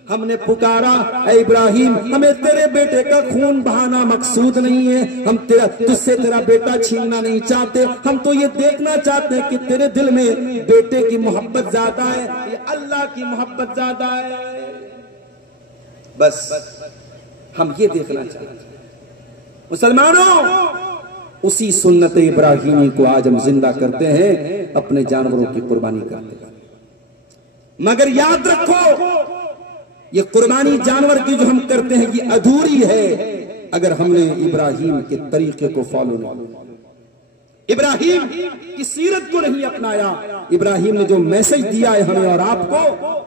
ہم نے پکارا اے ابراہیم ہمیں تیرے بیٹے کا خون بہانا مقصود نہیں ہے، ہم تجھ سے تیرا بیٹا چھیننا نہیں چاہتے، ہم تو یہ دیکھنا چاہتے ہیں کہ تیرے دل میں بیٹے کی محبت زیادہ ہے یا اللہ کی محبت زیادہ ہے، بس ہم یہ دیکھنا چاہتے ہیں۔ مسلمانوں اسی سنت ابراہیمی کو آج ہم زندہ کرتے ہیں، اپنے جانوروں کی قربانی کرتے ہیں، مگر یاد رکھو یہ قربانی جانور کی جو ہم کرتے ہیں یہ ادھوری ہے اگر ہم نے ابراہیم کے طریقے کو فالو نہ کیا، ابراہیم کی سیرت کو نہیں اپنایا۔ ابراہیم نے جو میسج دیا ہے ہمیں اور آپ کو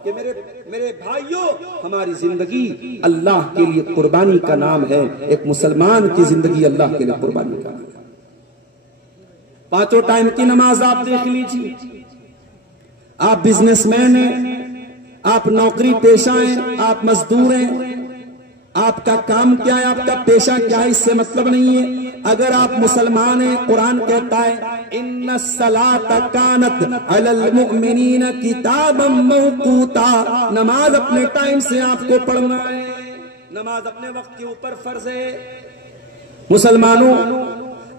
کہ میرے بھائیوں ہماری زندگی اللہ کے لیے قربانی کا نام ہے، ایک مسلمان کی زندگی اللہ کے لیے قربانی کا نام ہے۔ پانچوں ٹائم کی نماز آپ دیکھ لیجیے، آپ بزنس مین ہیں، آپ نوکری پیشہ ہیں، آپ مزدور ہیں، آپ کا کام کیا ہے، آپ کا پیشہ کیا ہے، اس سے مطلب نہیں ہے۔ اگر آپ مسلمان ہیں، قرآن کہتا ہے ان الصلاۃ کانت علی المؤمنین کتابا موقوتا، نماز اپنے ٹائم سے آپ کو پڑھنا ہے۔ نماز اپنے وقت کے اوپر فرض ہے۔ مسلمانوں،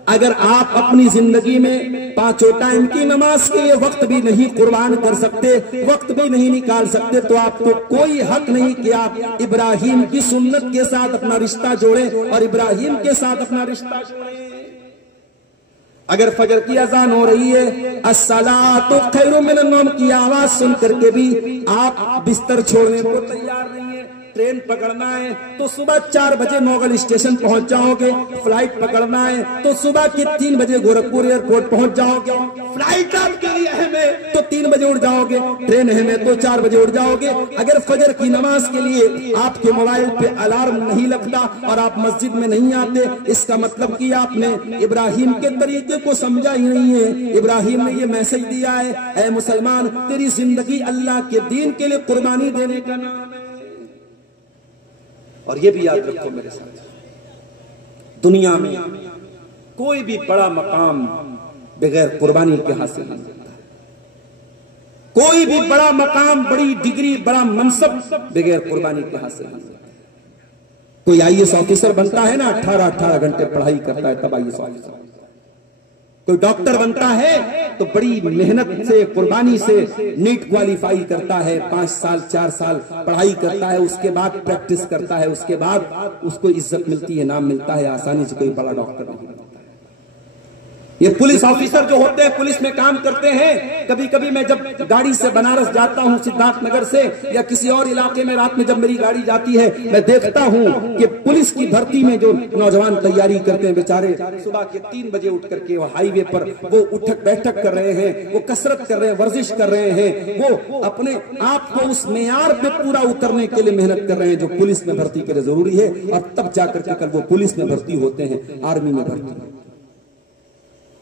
اگر آپ اپنی زندگی میں 5 ٹائم کی نماز کے لیے وقت بھی نہیں قربان کر سکتے، وقت بھی نہیں نکال سکتے، تو آپ کو کوئی حق نہیں کہ آپ ابراہیم کی سنت کے ساتھ اپنا رشتہ جوڑیں اور ابراہیم کے ساتھ اپنا رشتہ جوڑیں۔ اگر فجر کی اذان ہو رہی ہے، الصلاۃ خیر من النوم کی آواز سن کر کے بھی آپ بستر چھوڑنے کو تیار نہیں ہیں، ٹرین پکڑنا ہے تو صبح 4 بجے نوگل اسٹیشن پہنچ جاؤ گے، فلائٹ پکڑنا ہے تو صبح کی 3 بجے گورکھپور ایئرپورٹ پہنچ جاؤ گے، فلائٹ آپ کے لیے اہم ہے تو 3 بجے اٹھ جاؤ گے، ٹرین اہم ہے تو 4 بجے اٹھ جاؤ گے۔ اگر فجر کی نماز کے لیے آپ کے موبائل پہ الارم نہیں لگتا اور آپ مسجد میں نہیں آتے، اس کا مطلب کہ آپ نے ابراہیم کے طریقے کو سمجھا ہی نہیں ہے۔ ابراہیم نے یہ میسج دیا ہے، اے مسلمان، تیری زندگی اللہ کے دین کے لیے قربانی دینے کا نام ہے۔ اور یہ بھی یاد رکھو میرے ساتھ، دنیا میں کوئی بھی بڑا مقام بغیر قربانی کے حاصل نہیں ہوتا، کوئی بھی بڑا مقام، بڑی ڈگری، بڑا منصب بغیر قربانی کے حاصل نہیں ہوتا۔ کوئی IAS آفیسر بنتا ہے نا، 18 گھنٹے پڑھائی کرتا ہے تب IAS آفیسر۔ کوئی ڈاکٹر بنتا ہے تو بڑی محنت سے، قربانی سے نیٹ کوالیفائی کرتا ہے، 5 سال 4 سال پڑھائی کرتا ہے، اس کے بعد پریکٹس کرتا ہے، اس کے بعد اس کو عزت ملتی ہے، نام ملتا ہے، آسانی سے کوئی بڑا ڈاکٹر نہیں بنتا ہے۔ یہ پولیس آفیسر جو ہوتے ہیں، پولیس میں کام کرتے ہیں، کبھی کبھی میں جب گاڑی سے بنارس جاتا ہوں، سدھارتھ نگر سے یا کسی اور علاقے میں، رات میں جب میری گاڑی جاتی ہے، میں دیکھتا ہوں کہ پولیس کی بھرتی میں جو نوجوان تیاری کرتے ہیں، بیچارے صبح کے 3 بجے اٹھ کر کے وہ ہائی وے پر وہ اٹھک بیٹھک کر رہے ہیں، وہ کسرت کر رہے ہیں، ورزش کر رہے ہیں، وہ اپنے آپ کو اس معیار پہ پورا اترنے کے لیے محنت کر رہے ہیں جو پولیس میں بھرتی کے لیے ضروری ہے، اور تب جا کر کے کل وہ پولیس میں بھرتی ہوتے ہیں، آرمی میں بھرتی ہوتے ہیں۔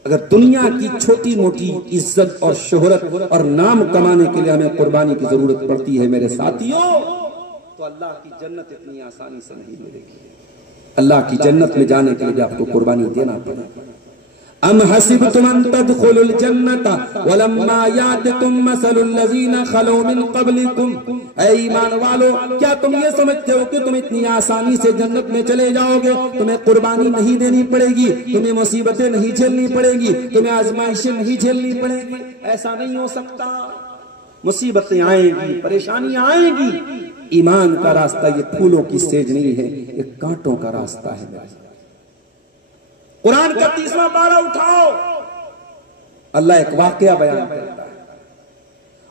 اگر دنیا کی چھوٹی موٹی عزت اور شہرت اور نام کمانے کے لیے ہمیں قربانی کی ضرورت پڑتی ہے میرے ساتھیوں، تو اللہ کی جنت اتنی آسانی سے نہیں ملے گی۔ اللہ کی جنت میں جانے کے لیے آپ کو قربانی دینا پڑے گا۔ ام حسبتم ان تدخلوا الجنة ولما يأتكم مثل الذين خلوا من قبلكم، اے ایمان والو، کیا تم یہ سمجھتے ہو کہ تم اتنی آسانی سے جنت میں چلے جاؤ گے؟ تمہیں قربانی نہیں دینی پڑے گی، تمہیں مصیبتیں نہیں جھیلنی پڑے گی، تمہیں آزمائشیں نہیں جھیلنی پڑے گی، ایسا نہیں ہو سکتا۔ مصیبتیں آئیں گی، پریشانیاں آئیں گی۔ ایمان کا راستہ یہ پھولوں کی سیج نہیں ہے، یہ کانٹوں کا راستہ ہے۔ قرآن کا 30واں پارہ اٹھاؤ، اللہ ایک واقعہ بیان کرتا ہے،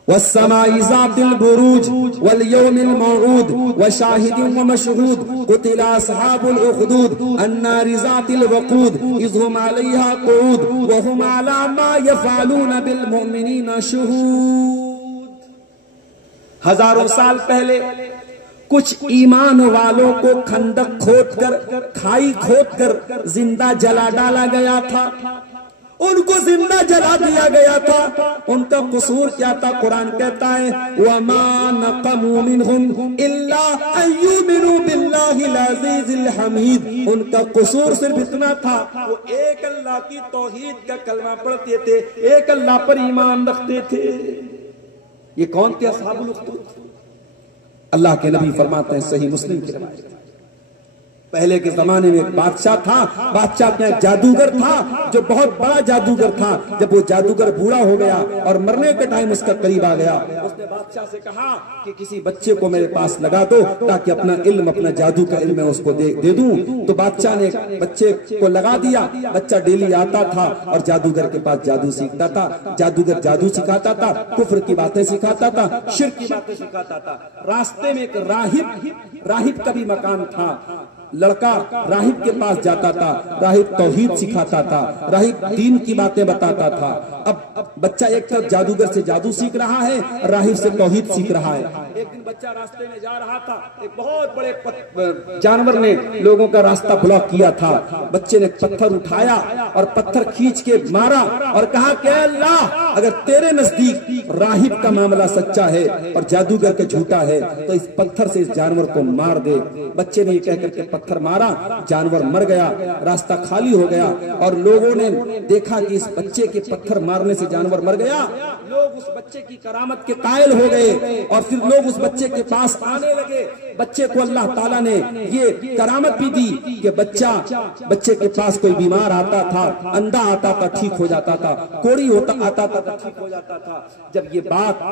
وَالسَّمَاءِ ذَاتِ الْبُرُوجِ وَالْيَوْمِ الْمَوْعُودِ وَشَاهِدٍ وَمَشْهُودٍ قُتِلَ أَصْحَابُ الْأُخْدُودِ النَّارِ ذَاتِ الْوَقُودِ إِذْ هُمْ عَلَيْهَا قُعُودٌ وَهُمْ عَلَى مَا يَفْعَلُونَ بِالْمُؤْمِنِينَ شُهُودٌ۔ ہزاروں سال پہلے کچھ ایمان والوں کو خندق کھود کر، کھائی کھود کر زندہ جلا ڈالا گیا تھا، ان کو زندہ جلا دیا گیا تھا۔ ان کا قصور کیا تھا؟ قرآن کہتا ہے وَمَا نَقَمُوا مِنْهُمْ إِلَّا أَن يُؤْمِنُوا بِاللَّهِ الْعَزِيزِ الْحَمِيدِ۔ ان کا قصور صرف اتنا تھا، وہ ایک اللہ کی توحید کا کلمہ پڑھتے تھے، ایک اللہ پر ایمان رکھتے تھے۔ یہ کون تھے اصحاب الاخدود؟ اللہ کے نبی فرماتے ہیں، صحیح مسلم کی روایت، پہلے کے زمانے میں ایک بادشاہ تھا، بادشاہ کا ایک جادوگر تھا جو بہت بڑا جادوگر تھا۔ جب وہ جادوگر بوڑھا ہو گیا اور مرنے کے ٹائم اس کا قریب آ گیا، اس نے بادشاہ سے کہا کہ کسی بچے کو میرے پاس لگا دو تاکہ اپنا علم، اپنا جادو کا علم میں اس کو دے دوں۔ تو بادشاہ نے بچے کو لگا دیا، بچہ ڈیلی آتا تھا اور جادوگر کے پاس جادو سیکھتا تھا، جادوگر جادو سکھاتا تھا، کفر کی باتیں سکھاتا تھا، شرک کی باتیں سکھاتا تھا۔ راستے میں ایک راہب کا بھی مکان تھا، لڑکا راہب کے پاس جاتا تھا، راہب توحید سکھاتا تھا، راہب دین کی باتیں بتاتا تھا۔ اب بچہ ایک طرف جادوگر سے جادو سیکھ رہا ہے، راہب سے توحید سیکھ رہا ہے۔ ایک دن بچہ راستے میں جا رہا تھا، ایک بہت بڑے جانور نے لوگوں کا راستہ بلاک کیا تھا۔ بچے نے پتھر اٹھایا اور پتھر کھینچ کے مارا اور کہا کہ اے اللہ، اگر تیرے نزدیک راہب کا معاملہ سچا ہے اور جادوگر کا جھوٹا ہے تو اس پتھر سے اس جانور کو مار دے۔ بچے نے یہ کہہ کر کے پتھر مارا، جانور مر گیا، راستہ خالی ہو گیا، اور لوگوں نے دیکھا کہ اس بچے کے پتھر مارنے سے جانور مر گیا، لوگ اس بچے کی کرامت کے قائل ہو گئے اور پھر لوگ اس بچے کے پاس آنے لگے۔ بچے کو اللہ تعالیٰ نے یہ کرامت بھی دی کہ بچے کے پاس کوئی بیمار آتا تھا، اندھا آتا تھا ٹھیک ہو جاتا تھا، کوڑی آتا تھا ٹھیک ہو جاتا تھا۔ جب یہ بات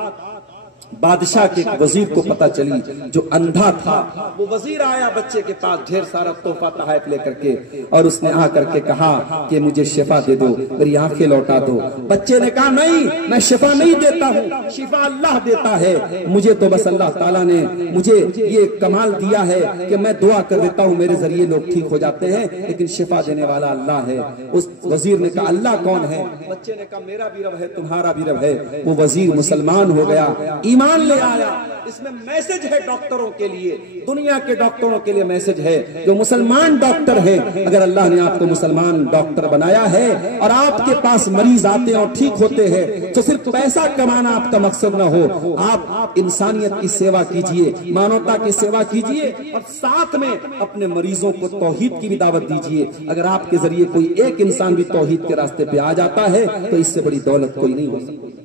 بادشاہ کے وزیر کو پتا چلی جو اندھا تھا، وہ وزیر آیا بچے کے پاس ڈھیر سارا تحفہ تحائف لے کر کے، اور اس نے آ کر کے کہا کہ مجھے شفا دے دو، میری آنکھیں لوٹا دو۔ بچے نے کہا نہیں، میں شفا نہیں دیتا ہوں، شفا اللہ دیتا ہے، مجھے تو بس اللہ تعالیٰ نے مجھے یہ کمال دیا ہے کہ میں دعا کر دیتا ہوں، میرے ذریعے لوگ ٹھیک ہو جاتے ہیں، لیکن شفا دینے والا اللہ ہے۔ اس وزیر نے کہا اللہ کون ہے؟ بچے نے کہا میرا بھی رب ہے، تمہارا بھی رب ہے۔ وہ وزیر مسلمان ہو گیا، ایمان لے آیا۔ اس میں میسج ہے ڈاکٹروں کے لیے، دنیا کے ڈاکٹروں کے لیے میسج ہے، جو مسلمان ڈاکٹر ہے، اگر اللہ نے آپ کو مسلمان ڈاکٹر بنایا ہے اور آپ کے پاس مریض آتے ہیں اور ٹھیک ہوتے ہیں، تو صرف پیسہ کمانا آپ کا مقصد نہ ہو، آپ انسانیت کی سیوا کیجئے، مانوتا کی سیوا کیجئے، اور ساتھ میں اپنے مریضوں کو توحید کی بھی دعوت دیجئے۔ اگر آپ کے ذریعے کوئی ایک انسان بھی توحید کے راستے پہ آ جاتا ہے تو اس سے بڑی دولت کوئی نہیں ہو سکتی۔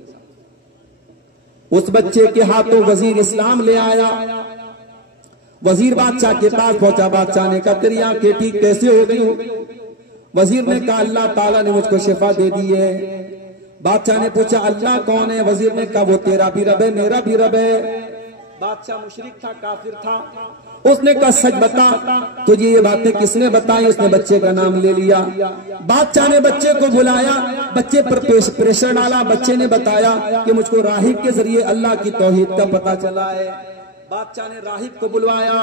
اس بچے کے ہاتھوں وزیر اسلام لے آیا، وزیر بادشاہ کے پاس پہنچا، بادشاہ نے کہا تیری آنکھیں ٹھیک کیسے ہو گئی ہو؟ وزیر نے کہا اللہ تعالیٰ نے مجھ کو شفا دے دی ہے۔ بادشاہ نے پوچھا اللہ کون ہے؟ وزیر نے کہا وہ تیرا بھی رب ہے، میرا بھی رب ہے۔ بادشاہ مشرک تھا، کافر تھا، اس نے کہا سچ بتا، تجھے یہ باتیں کس نے بتائی؟ اس نے بچے کا نام لے لیا۔ بادشاہ نے بچے کو بلایا، بچے پر پریشر ڈالا، بچے نے بتایا کہ مجھ کو راہب کے ذریعے اللہ کی توحید کا پتہ چلا ہے۔ بادشاہ نے راہب کو بلوایا،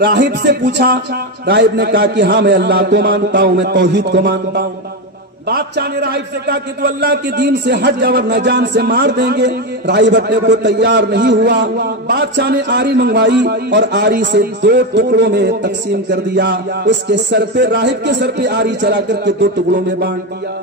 راہب سے پوچھا، راہب نے کہا کہ ہاں میں اللہ کو مانتا ہوں، میں توحید کو مانتا ہوں۔ بادشاہ نے راہب سے کہا کہ تو اللہ کے دین سے ہٹ جا ورنہ جان سے مار دیں گے۔ راہب ہٹنے کو تیار نہیں ہوا۔ بادشاہ نے آری منگوائی اور آری سے 2 ٹکڑوں میں تقسیم کر دیا، اس کے سر پہ، راہب کے سر پہ آری چلا کر کے 2 ٹکڑوں میں بانٹ دیا۔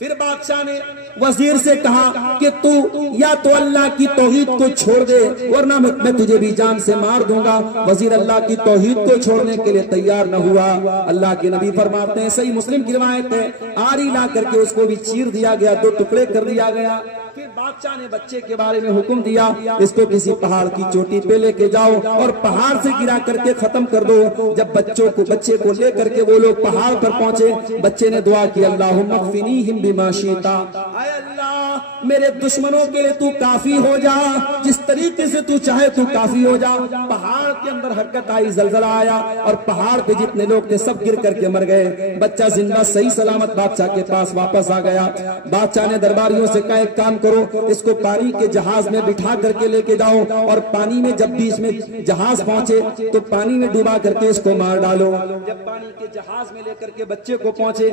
پھر بادشاہ نے وزیر سے کہا کہ تو یا تو اللہ کی توحید کو چھوڑ دے ورنہ میں تجھے بھی جان سے مار دوں گا۔ وزیر اللہ کی توحید کو چھوڑنے کے لیے تیار نہ ہوا۔ اللہ کے نبی فرماتے ہیں، صحیح مسلم کی روایت ہے، آری لا کر کے اس کو بھی چیر دیا گیا، 2 ٹکڑے کر دیا گیا۔ پھر بادشاہ نے بچے کے بارے میں حکم دیا، اس کو کسی پہاڑ کی چوٹی پہ لے کے جاؤ اور پہاڑ سے گرا کر کے ختم کر دو۔ جب بچے کو لے کر کے وہ لوگ پہاڑ پر پہنچے، بچے نے دعا کی اللہم اکفنیہم بما شئت، اے اللہ میرے دشمنوں کے لیے تو کافی ہو جا، جس طریقے سے تو چاہے تو کافی ہو جا۔ پہاڑ کے اندر حرکت آئی، زلزلہ آیا اور پہاڑ پہ جتنے لوگ تھے سب گر کر کے مر گئے۔ بچہ زندہ صحیح سلامت بادشاہ کے پاس واپس آ گیا۔ بادشاہ نے درباریوں سے کہا ایک کام کرو، اس کو پانی کے جہاز میں بٹھا کر کے لے کے جاؤ اور پانی میں جب بھی اس میں جہاز پہنچے تو پانی میں ڈوبا کر کے اس کو مار ڈالو۔ جب پانی کے جہاز میں لے کر کے بچے کو پہنچے،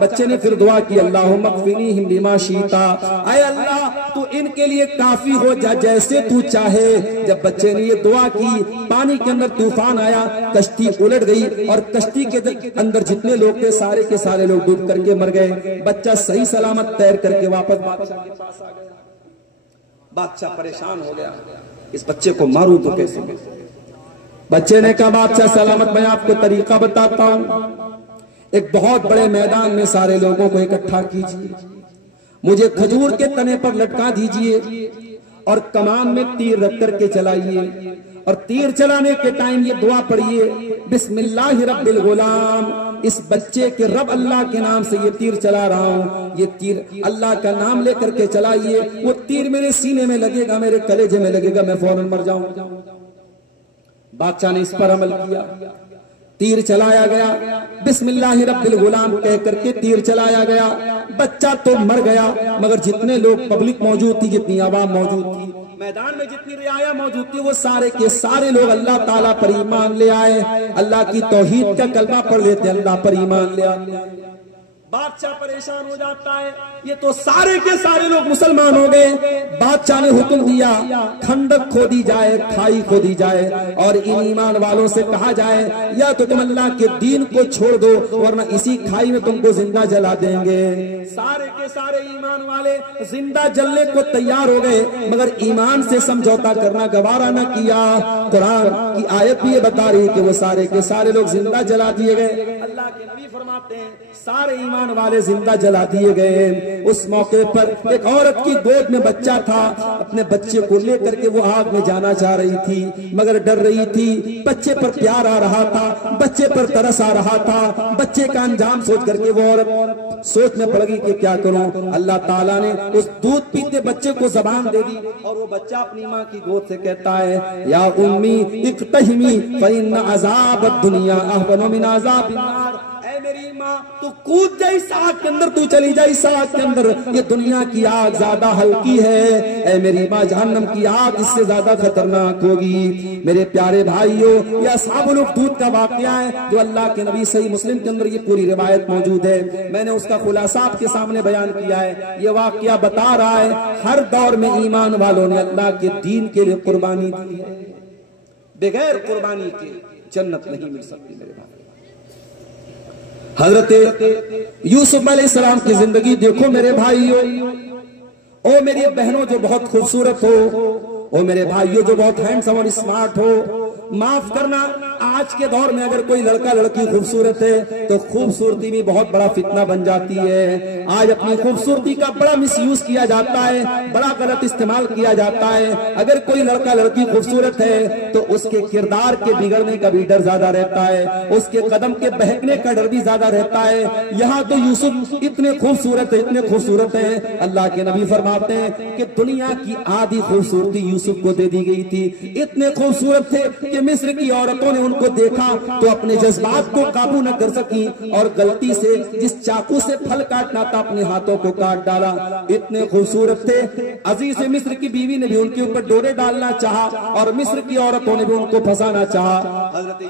بچے نے پھر دعا کی اللہم اکفنیہم بما شئت، اے اللہ تو ان کے لیے کافی ہو جا جیسے تو چاہے۔ جب بچے نے یہ دعا کی، پانی کے اندر طوفان آیا، کشتی الٹ گئی اور کشتی کے اندر جتنے لوگ تھے سارے کے سارے لوگ ڈوب کر کے مر گئے۔ بچہ صحیح سلامت تیر کر کے واپس بادشاہ کے پاس آ گیا۔ بادشاہ پریشان ہو گیا، اس بچے کو ماروں تو کیسے؟ بچے نے کہا بادشاہ سلامت میں آپ کو طریقہ بتاتا ہوں، ایک بہت بڑے میدان میں سارے لوگوں کو اکٹھا کیجیے، مجھے کھجور کے تنے پر لٹکا دیجئے اور کمان میں تیر رکھ کر کے چلائیے، اور تیر چلانے کے ٹائم یہ دعا پڑھیے بسم اللہ رب الغلام، اس بچے کے رب اللہ کے نام سے یہ تیر چلا رہا ہوں، یہ تیر اللہ کا نام لے کر کے چلائیے، وہ تیر میرے سینے میں لگے گا، میرے کلیجے میں لگے گا، میں فوراً مر جاؤں گا۔ بادشاہ نے اس پر عمل کیا، تیر چلایا گیا، بسم اللہ رب الغلام کہہ کر کے تیر چلایا گیا۔ بچہ تو مر گیا، مگر جتنے لوگ پبلک موجود تھی، جتنی عوام موجود تھی، میدان میں جتنی رعایا موجود تھی، وہ سارے کے سارے لوگ اللہ تعالیٰ پر ایمان لے آئے، اللہ کی توحید کا کلمہ پڑھ لیتے، اللہ پر ایمان لے آئے۔ بادشاہ پریشان ہو جاتا ہے، یہ تو سارے کے سارے لوگ مسلمان ہو گئے۔ بادشاہ نے حکم دیا کھندق کھودی جائے، کھائی کھودی جائے، اور ان ایمان والوں سے کہا جائے یا تو تم اللہ کے دین کو چھوڑ دو ورنہ اسی کھائی میں تم کو زندہ جلا دیں گے۔ سارے کے سارے ایمان والے زندہ جلنے کو تیار ہو گئے، مگر ایمان سے سمجھوتا کرنا گوارا نہ کیا۔ قرآن کی آیت بھی یہ بتا رہی کہ وہ سارے کے سارے لوگ زندہ جلا دیے گئے۔ اللہ کے نبی فرماتے ہیں سارے ایمان والے زندہ جلا دیے گئے. اس موقع پر ایک عورت کی گود میں بچہ تھا. اپنے بچے کو لے کر کے وہ آگ میں جانا چاہ رہی تھی مگر ڈر رہی تھی. بچے پر پیار آ رہا تھا, بچے پر ترس آ رہا تھا. بچے کا انجام سوچ کر کے وہ عورت سوچ میں پڑ گئی کہ کیا کروں. اللہ تعالیٰ نے اس دودھ پیتے بچے کو زبان دے دی اور وہ بچہ اپنی ماں کی گود سے کہتا ہے یا امی اقتحمی فإن عذاب الدنیا اہون من عذاب النار. اے میری ماں تو کود جا اس آگ کے اندر, تو چلی جا اس آگ کے اندر. یہ دنیا کی آگ زیادہ ہلکی ہے. اے میری ماں جہنم کی آگ اس سے زیادہ خطرناک ہوگی. میرے پیارے بھائیوں یہ اصحاب الاخدود کا واقعہ ہے جو اللہ کے نبی صحیح مسلم کے اندر یہ پوری روایت موجود ہے. میں نے اس کا خلاصہ آپ کے سامنے بیان کیا ہے. یہ واقعہ بتا رہا ہے ہر دور میں ایمان والوں نے اللہ کے دین کے لیے قربانی دی ہے. بغیر قربانی کے جنت نہیں مل سکتی. میرے بھائی حضرت یوسف علیہ السلام کی زندگی دیکھو میرے بھائیوں. او میری بہنوں جو بہت خوبصورت ہو, او میرے بھائیوں جو بہت ہینڈسم اور اسمارٹ ہو, معاف کرنا آج کے دور میں اگر کوئی لڑکا لڑکی خوبصورت ہے تو خوبصورتی بھی بہت بڑا فتنہ بن جاتی ہے. آج اپنی خوبصورتی کا بڑا مس یوز کیا جاتا ہے, بڑا غلط استعمال کیا جاتا ہے. اگر کوئی لڑکا لڑکی خوبصورت ہے تو اس کے کردار کے بگڑنے کا بھی ڈر زیادہ رہتا ہے, اس کے قدم کے بہکنے کا ڈر بھی زیادہ رہتا ہے. یہاں تو یوسف اتنے خوبصورت ہے, اتنے خوبصورت ہیں. اللہ کے نبی فرماتے ہیں کہ دنیا کی آدھی خوبصورتی یوسف کو دے دی گئی تھی. اتنے خوبصورت تھے کہ مصر کی عورتوں نے ان کو دیکھا تو اپنے جذبات کو قابو نہ کر سکی اور غلطی سے جس چاقو سے پھل کاٹنا تھا اپنے ہاتھوں کو کاٹ ڈالا. اتنے خوبصورت تھے. عزیز مصر کی بیوی نے بھی ان کے اوپر ڈورے ڈالنا چاہا اور مصر کی عورتوں نے بھی ان کو پھنسانا چاہا. حضرت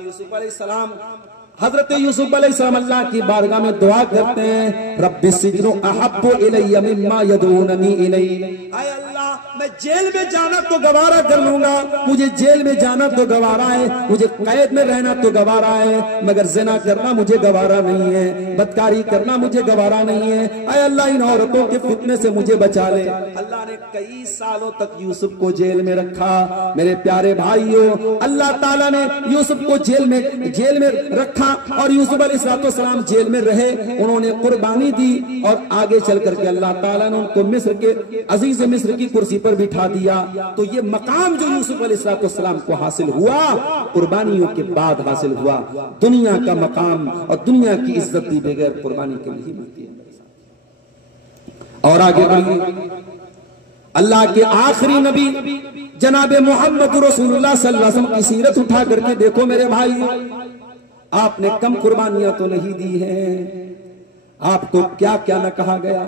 یوسف علیہ السلام اللہ کی بارگاہ میں دعا کرتے ہیں رب السجن احب الی مما یدعوننی الی. اے اللہ میں جیل میں جانا تو گوارا کر لوں گا, مجھے جیل میں جانا تو گوارا ہے, مجھے قید میں رہنا تو گوارا ہے, مگر زنا کرنا مجھے گوارا نہیں ہے, بدکاری کرنا مجھے گوارا نہیں ہے. اے اللہ ان عورتوں کے فتنے سے مجھے بچا لے. اللہ نے کئی سالوں تک یوسف کو جیل میں رکھا. میرے پیارے بھائیوں اللہ تعالیٰ نے یوسف کو جیل میں رکھا اور یوسف علیہ السلام جیل میں رہے. انہوں نے قربانی دی اور آگے چل کر کے اللہ تعالیٰ نے ان کو مصر کے عزیز مصر کی کرسی پر بٹھا دیا. تو یہ مقام جو یوسف علیہ السلام کو حاصل ہوا قربانیوں کے بعد حاصل ہوا. دنیا کا مقام اور دنیا کی عزت بھی بغیر قربانی کے نہیں ملتی ہے. اور آگے بڑھیے اللہ کے آخری نبی جناب محمد رسول اللہ صلی اللہ علیہ وسلم کی سیرت اٹھا کر کے دیکھو میرے بھائی. آپ نے کم قربانیاں تو نہیں دی ہیں. آپ کو کیا کیا نہ کہا گیا.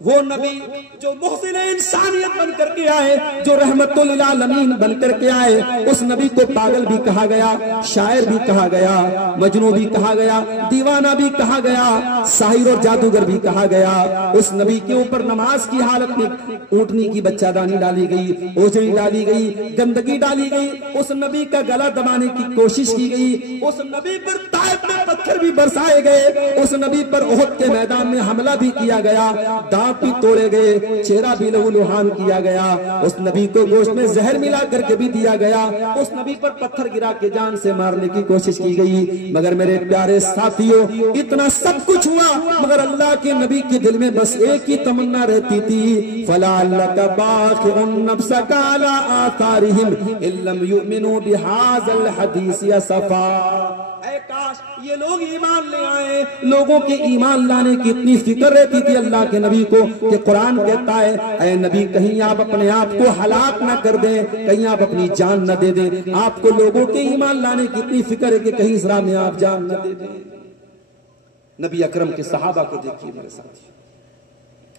وہ نبی جو محسن انسانیت بن کر کے آئے, جو رحمت للعالمین بن کر کے آئے, اس نبی کو پاگل بھی کہا گیا, شاعر بھی کہا گیا, مجنون بھی کہا گیا, دیوانہ بھی کہا گیا, ساحر اور جادوگر بھی کہا گیا. اس نبی کے اوپر نماز کی حالت میں اونٹنی کی بچہ دانی ڈالی گئی, اوجڑی ڈالی گئی, گندگی ڈالی گئی. اس نبی کا گلا دبانے کی کوشش کی گئی. اس نبی پر طائف میں پتھر بھی برسائے گئے. اس نبی پر احد کے میدان میں حملہ بھی کیا گیا, بھی توڑے گئے, چہرہ بھی لہو لہان کیا گیا. اس نبی کو گوشت میں زہر ملا کر کے بھی دیا گیا. اس نبی پر پتھر گرا کے جان سے مارنے کی کوشش کی گئی. مگر میرے پیارے ساتھیوں اتنا سب کچھ ہوا مگر اللہ کے نبی کے دل میں بس ایک ہی تمنا رہتی تھی فَلَعَلَّكَ بَاخِعٌ نَفْسَكَ عَلَىٰ آثَارِهِمْ إِن لَّمْ يُؤْمِنُوا بِهَٰذَا الْحَدِيثِ أَسَفًا. اے کاش یہ لوگ ایمان لے آئے. لوگوں کے ایمان لانے کی اتنی فکر رہتی تھی اللہ کے نبی کو کہ قرآن کہتا ہے اے نبی کہیں آپ اپنے آپ کو ہلاک نہ کر دیں, کہیں آپ اپنی جان نہ دے دیں. آپ کو لوگوں کے ایمان لانے کی اتنی فکر ہے کہ کہیں اس راہ میں آپ جان نہ دے دیں. نبی اکرم کے صحابہ کو دیکھیے میرے ساتھ.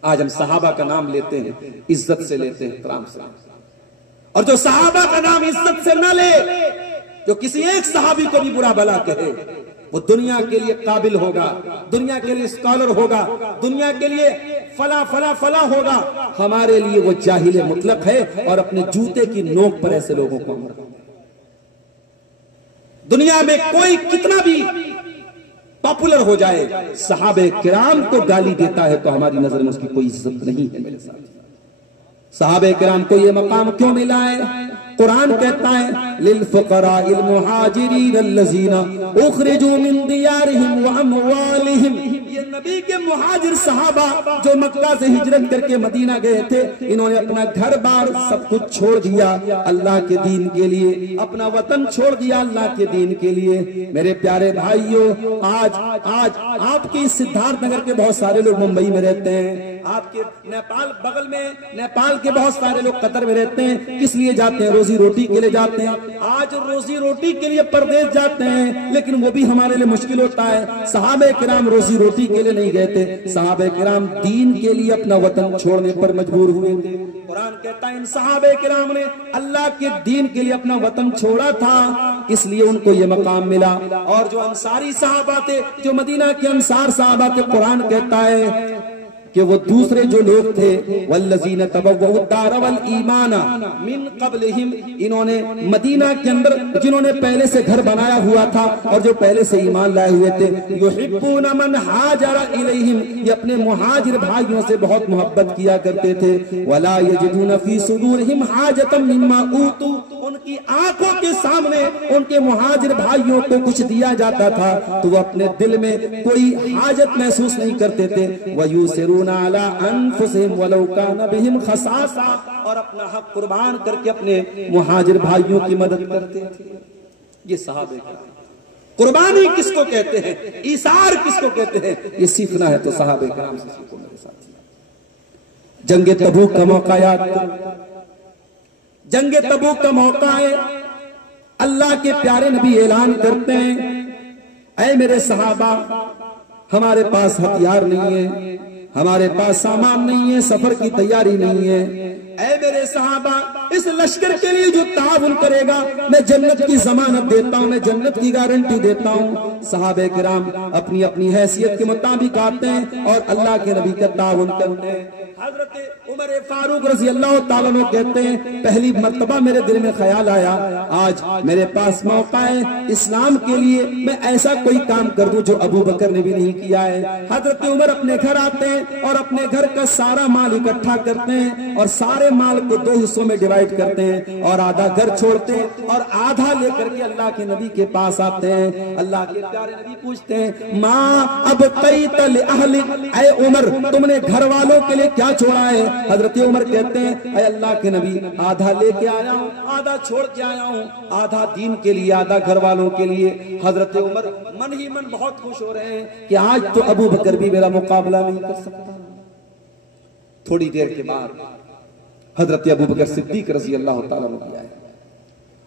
آج ہم صحابہ کا نام لیتے ہیں, عزت سے لیتے ہیں, احترام سے. اور جو صحابہ کا نام عزت سے نہ لے, جو کسی ایک صحابی کو بھی برا بلا کہے, وہ دنیا کے لیے قابل ہوگا, دنیا کے لیے اسکالر ہوگا, دنیا کے لیے فلا فلا فلا ہوگا. ہمارے لیے وہ جاہل مطلق ہے اور اپنے جوتے کی نوک پر ایسے لوگوں کو امر. دنیا میں کوئی کتنا بھی پاپولر ہو جائے, صحابہ کرام کو گالی دیتا ہے تو ہماری نظر میں اس کی کوئی عزت نہیں ہے. میرے ساتھ صحابہ کرام کو یہ مقام کیوں ملا ہے؟ قرآن کہتا ہے للفقراء المہاجرین الذین اخرجوا من دیارہم واموالہم، یہ نبی کے مہاجر صحابہ جو مکہ سے ہجرت کر کے مدینہ گئے تھے، انہوں نے اپنا گھر بار سب کچھ چھوڑ دیا اللہ کے دین کے لیے، اپنا وطن چھوڑ دیا اللہ کے دین کے لیے۔ میرے پیارے بھائیوں، آج آپ کی سدھارتھ نگر کے بہت سارے لوگ ممبئی میں رہتے ہیں، آپ کے نیپال بغل میں نیپال کے بہت سارے لوگ قطر میں رہتے ہیں، کس لیے جاتے ہیں؟ روزی روٹی کے لیے جاتے ہیں۔ آج روزی روٹی کے لیے پردیس جاتے ہیں، لیکن وہ بھی ہمارے لیے مشکل ہوتا ہے۔ صحابہ کرام روزی روٹی کے لیے نہیں گئے تھے، صحابہ کرام دین کے لیے اپنا وطن چھوڑنے پر مجبور ہوئے تھے۔ قرآن کہتا ہے ان صحابہ کرام نے اللہ کے دین کے لیے اپنا وطن چھوڑا تھا، اس لیے ان کو یہ مقام ملا۔ اور جو انصاری صحابہ تھے، جو مدینہ کے انصار صحابہ تھے، قرآن کہتا ہے کہ وہ دوسرے جو لوگ تھے والذین تبوؤا الدار والایمان من قبلہم، انہوں نے مدینہ کے اندر جنہوں نے پہلے سے گھر بنایا ہوا تھا اور جو پہلے سے ایمان لائے ہوئے تھے، یحبون من ہاجر الیہم، یہ اپنے مہاجر بھائیوں سے بہت محبت کیا کرتے تھے۔ ولا یجدون فی صدورہم حاجۃ مما اوتوا، ان کی آنکھوں کے سامنے ان کے مہاجر بھائیوں کو کچھ دیا جاتا تھا تو وہ اپنے دل میں کوئی حاجت محسوس نہیں کرتے تھے۔ وَيُؤْثِرُونَ عَلَىٰ أَنفُسِهِمْ وَلَوْ كَانَ بِهِمْ خَصَاصَةٌ، اور اپنا حق قربان کر کے اپنے مہاجر بھائیوں کی مدد کرتے تھے۔ یہ صحابہ کرام، قربانی کس کو کہتے ہیں، ایثار کس کو کہتے ہیں، یہ سیکھنا ہے تو صحابہ کرام سے سیکھو میرے ساتھ۔ جنگ تبوک کا موقع یاد کرو، جنگ تبوک کا موقع ہے، اللہ کے پیارے نبی اعلان کرتے ہیں اے میرے صحابہ، ہمارے پاس ہتھیار نہیں ہے، ہمارے پاس سامان نہیں ہے، سفر کی تیاری نہیں ہے، اے میرے صحابہ اس لشکر کے لیے جو تعاون کرے گا میں جنت کی ضمانت دیتا ہوں، میں جنت کی گارنٹی دیتا ہوں۔ صحابہ کرام اپنی اپنی حیثیت کے مطابق آتے ہیں اور اللہ کے نبی کا تعاون کرتے ہیں۔ حضرت عمر فاروق رضی اللہ تعالیٰ عنہ کہتے ہیں پہلی مرتبہ میرے دل میں خیال آیا آج میرے پاس موقع ہے اسلام کے لیے میں ایسا کوئی کام کر دوں جو ابو بکر نے بھی نہیں کیا ہے۔ حضرت عمر اپنے گھر آتے ہیں اور اپنے گھر کا سارا مال اکٹھا کرتے ہیں اور سارے مال کو دو حصوں میں ڈیوائیڈ کرتے ہیں اور آدھا گھر چھوڑتے ہیں اور آدھا لے کر کے اللہ کے نبی کے پاس آتے ہیں۔ اللہ کے پیارے نبی پوچھتے ہیں ماں ابقیت لأہلک، اے عمر تم نے گھر والوں کے لیے کیا چھوڑا ہے؟ حضرت عمر کہتے ہیں اے اللہ کے نبی آدھا لے کے آیا ہوں، آدھا چھوڑ کے آیا ہوں، آدھا دین کے لیے آدھا گھر والوں کے لیے۔ حضرت عمر من ہی من بہت خوش ہو رہے ہیں کہ آج تو ابو بکر بھی میرا مقابلہ نہیں کر سکتا۔ تھوڑی دیر کے بعد حضرت ابو بکر صدیق رضی اللہ تعالیٰ عنہ آئے،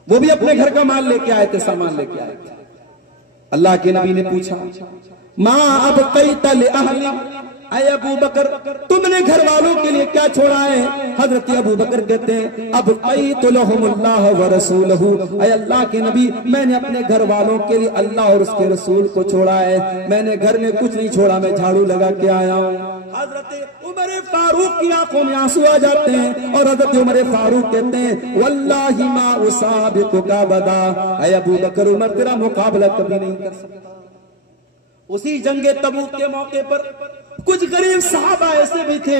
وہ بھی اپنے گھر کا مال لے کے آئے تھے، سامان لے کے آئے تھے۔ اللہ کے نبی نے پوچھا ماں ابقیت لأہلک، اے ابو بکر تم نے گھر والوں کے لیے کیا چھوڑا ہے؟ حضرت ابو بکر کہتے ہیں ابقیت لہم اللہ ورسولہ، اے اللہ کے نبی میں نے اپنے گھر والوں کے لیے اللہ اور اس کے رسول کو چھوڑا ہے، میں نے گھر میں کچھ نہیں چھوڑا، میں جھاڑو لگا کے آیا ہوں۔ حضرت عمر فاروق کی آنکھوں میں آنسو آ جاتے ہیں اور حضرت عمر فاروق کہتے ہیں واللہ ما اسابقک ابدا، اے ابو بکر عمر تیرا مقابلہ کبھی نہیں کر سکتا۔ اسی جنگ تبوک کے موقع پر کچھ غریب صحابہ ایسے بھی تھے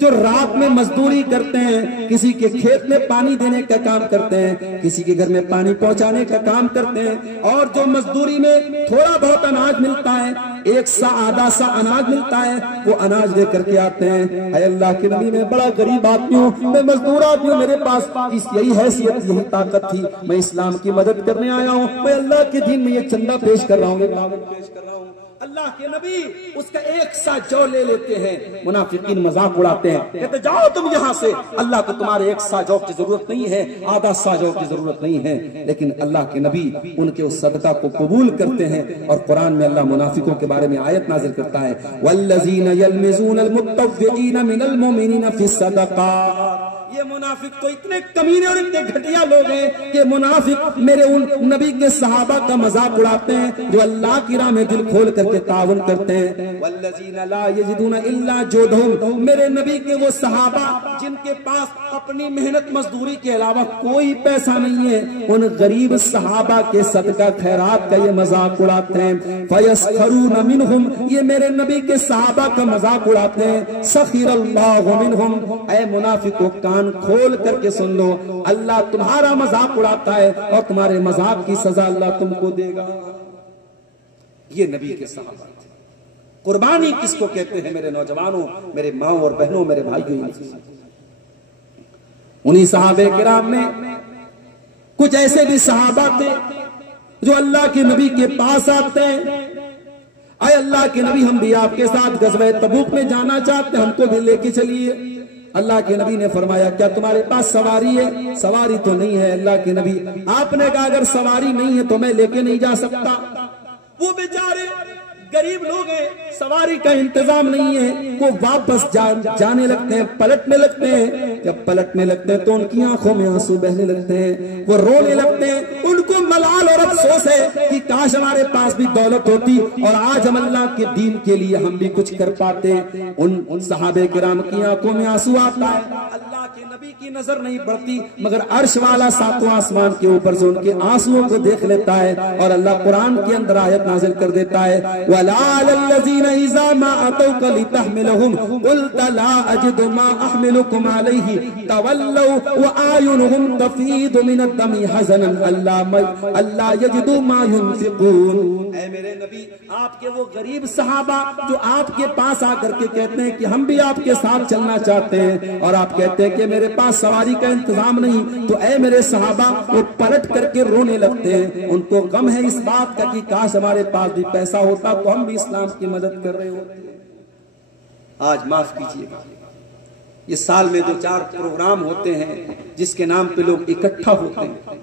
جو رات میں مزدوری کرتے ہیں، کسی کے کھیت میں پانی دینے کا کام کرتے ہیں، کسی کے گھر میں پانی پہنچانے کا کام کرتے ہیں، اور جو مزدوری میں تھوڑا بہت اناج ملتا ہے، ایک سا آدھا سا اناج ملتا ہے، وہ اناج لے کر کے آتے ہیں۔ اے اللہ کے نبی میں بڑا غریب آدمی ہوں، میں مزدور آدمی ہوں، میرے پاس یہی حیثیت یہی طاقت تھی، میں اسلام کی مدد کرنے آیا ہوں، میں اللہ کے دین میں یہ چندہ پیش کر رہا ہوں، یہ تعاون پیش کر رہا ہوں۔ اللہ کے نبی اس کا ایک سا جو لے لیتے ہیں، منافقین مذاق اڑاتے ہیں، کہتے جاؤ تم یہاں سے، اللہ کو تمہارے ایک سا جو کی ضرورت نہیں ہے، آدھا سا جو کی ضرورت نہیں ہے، لیکن اللہ کے نبی ان کے اس صدقہ کو قبول کرتے ہیں۔ اور قرآن میں اللہ منافقوں کے بارے میں آیت نازل کرتا ہے والذین یلمزون المطوعین من المؤمنین فی الصدقات، یہ منافق تو اتنے کمینے اور اتنے گھٹیا لوگ ہیں کہ منافق میرے ان نبی کے صحابہ کا مذاق اڑاتے ہیں جو اللہ کی راہ میں دل کھول کر کے تعاون کرتے ہیں۔ والذین لا یجدون الا جہدہم، میرے نبی کے وہ صحابہ جن کے پاس اپنی محنت مزدوری کے علاوہ کوئی پیسہ نہیں ہے، ان غریب صحابہ کے صدقہ خیرات کا یہ مذاق اڑاتے ہیں۔ فیسخرون منہم، یہ میرے نبی کے صحابہ کا مذاق اڑاتے ہیں۔ سخر اللہ منہم، اے منافقو کان کھول کر کے سن لو، اللہ تمہارا مذاق اڑاتا ہے اور تمہارے مذاق کی سزا اللہ تم کو دے گا۔ یہ نبی کے صحابہ تھے۔ قربانی کس کو کہتے ہیں میرے نوجوانوں، میرے ماں اور بہنوں، میرے بھائیوں؟ انہی صحابہ کرام میں کچھ ایسے بھی صحابہ تھے جو اللہ کے نبی کے پاس آتے ہیں، اے اللہ کے نبی ہم بھی آپ کے ساتھ غزوہ تبوک میں جانا چاہتے ہیں، ہم کو بھی لے کے چلیے۔ اللہ کے نبی نے فرمایا کیا تمہارے پاس سواری ہے؟ سواری تو نہیں ہے اللہ کے نبی۔ آپ نے کہا اگر سواری نہیں ہے تو میں لے کے نہیں جا سکتا۔ وہ بیچارے غریب لوگ ہیں، سواری کا انتظام نہیں ہے، وہ واپس جانے لگتے ہیں، پلٹنے لگتے ہیں۔ جب پلٹنے لگتے ہیں تو ان کی آنکھوں میں آنسو بہنے لگتے ہیں، وہ رونے لگتے ہیں۔ ان کو ملال اور افسوس ہے کہ کاش ہمارے پاس بھی دولت ہوتی اور آج ہم اللہ کے دین کے لیے ہم بھی کچھ کر پاتے۔ ان صحابہ کرام کی آنکھوں میں آنسو آتا ہے، اللہ کے نبی کی نظر نہیں پڑتی، مگر عرش والا ساتواں آسمان کے اوپر سے ان کے آنسوؤں کو دیکھ لیتا ہے، اور اللہ قرآن کے اندر آیت نازل کر دیتا ہے وَلَا عَلَى الَّذِينَ إِذَا مَا أَتَوْكَ لِتَحْمِلَهُمْ قُلْتَ لَا أَجِدُ مَا أَحْمِلُكُمْ عَلَيْهِ تَوَلَّوْا وَأَعْيُنُهُمْ تَفِيضُ مِنَ الدَّمِ حَزَنًا أَلَّا يَجِدُوا مَا يُنْفِقُونَ۔ اے میرے نبی، آپ کے وہ غریب صحابہ جو آپ کے پاس آ کر کے کہتے ہیں کہ ہم بھی آپ کے ساتھ چلنا چاہتے ہیں، اور آپ کہتے ہیں کہ میرے پاس سواری کا انتظام نہیں، تو اے میرے صحابہ وہ پلٹ کر کے رونے لگتے ہیں۔ ان کو غم ہے اس بات کا کہ کاش ہمارے پاس بھی پیسہ ہوتا تو ہم بھی اسلام کی مدد کر رہے ہوتے۔ آج معاف کیجیے گا، یہ سال میں 2-4 پروگرام ہوتے ہیں جس کے نام پہ لوگ اکٹھا ہوتے ہیں،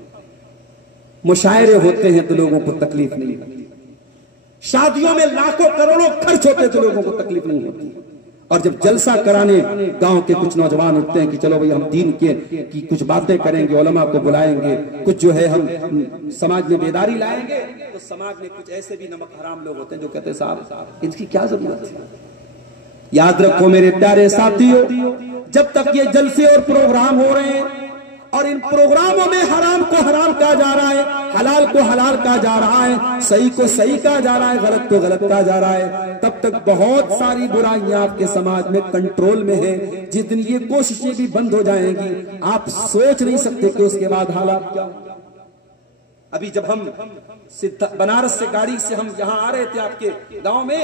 مشاعرے ہوتے ہیں تو لوگوں کو تکلیف نہیں ہوتی، شادیوں میں لاکھوں کروڑوں خرچ ہوتے تو لوگوں کو تکلیف نہیں ہوتی، اور جب جلسہ کرانے گاؤں کے کچھ نوجوان اٹھتے ہیں کہ چلو بھئی ہم دین کی کچھ باتیں کریں گے، علماء کو بلائیں گے، کچھ جو ہے ہم سماج میں بیداری لائیں گے، تو سماج میں کچھ ایسے بھی نمک حرام لوگ ہوتے ہیں جو کہتے ہیں صاحب ان کی کیا ضرورت ہے۔ یاد رکھو میرے پیارے ساتھیوں، جب تک یہ جلسے اور پروگرام ہو رہے ہیں اور ان پروگراموں میں حرام کو حرام کہا جا رہا ہے، حلال کو حلال کہا جا رہا ہے، صحیح کو صحیح کہا جا رہا ہے، غلط کو غلط کہا جا رہا ہے، تب تک بہت ساری برائیاں آپ کے سماج میں کنٹرول میں ہیں۔ جس دن یہ کوششیں بھی بند ہو جائیں گی، آپ سوچ نہیں سکتے کہ اس کے بعد حالات کیا ہوں۔ ابھی جب ہم بنارس سے گاڑی سے ہم یہاں آ رہے تھے آپ کے گاؤں میں،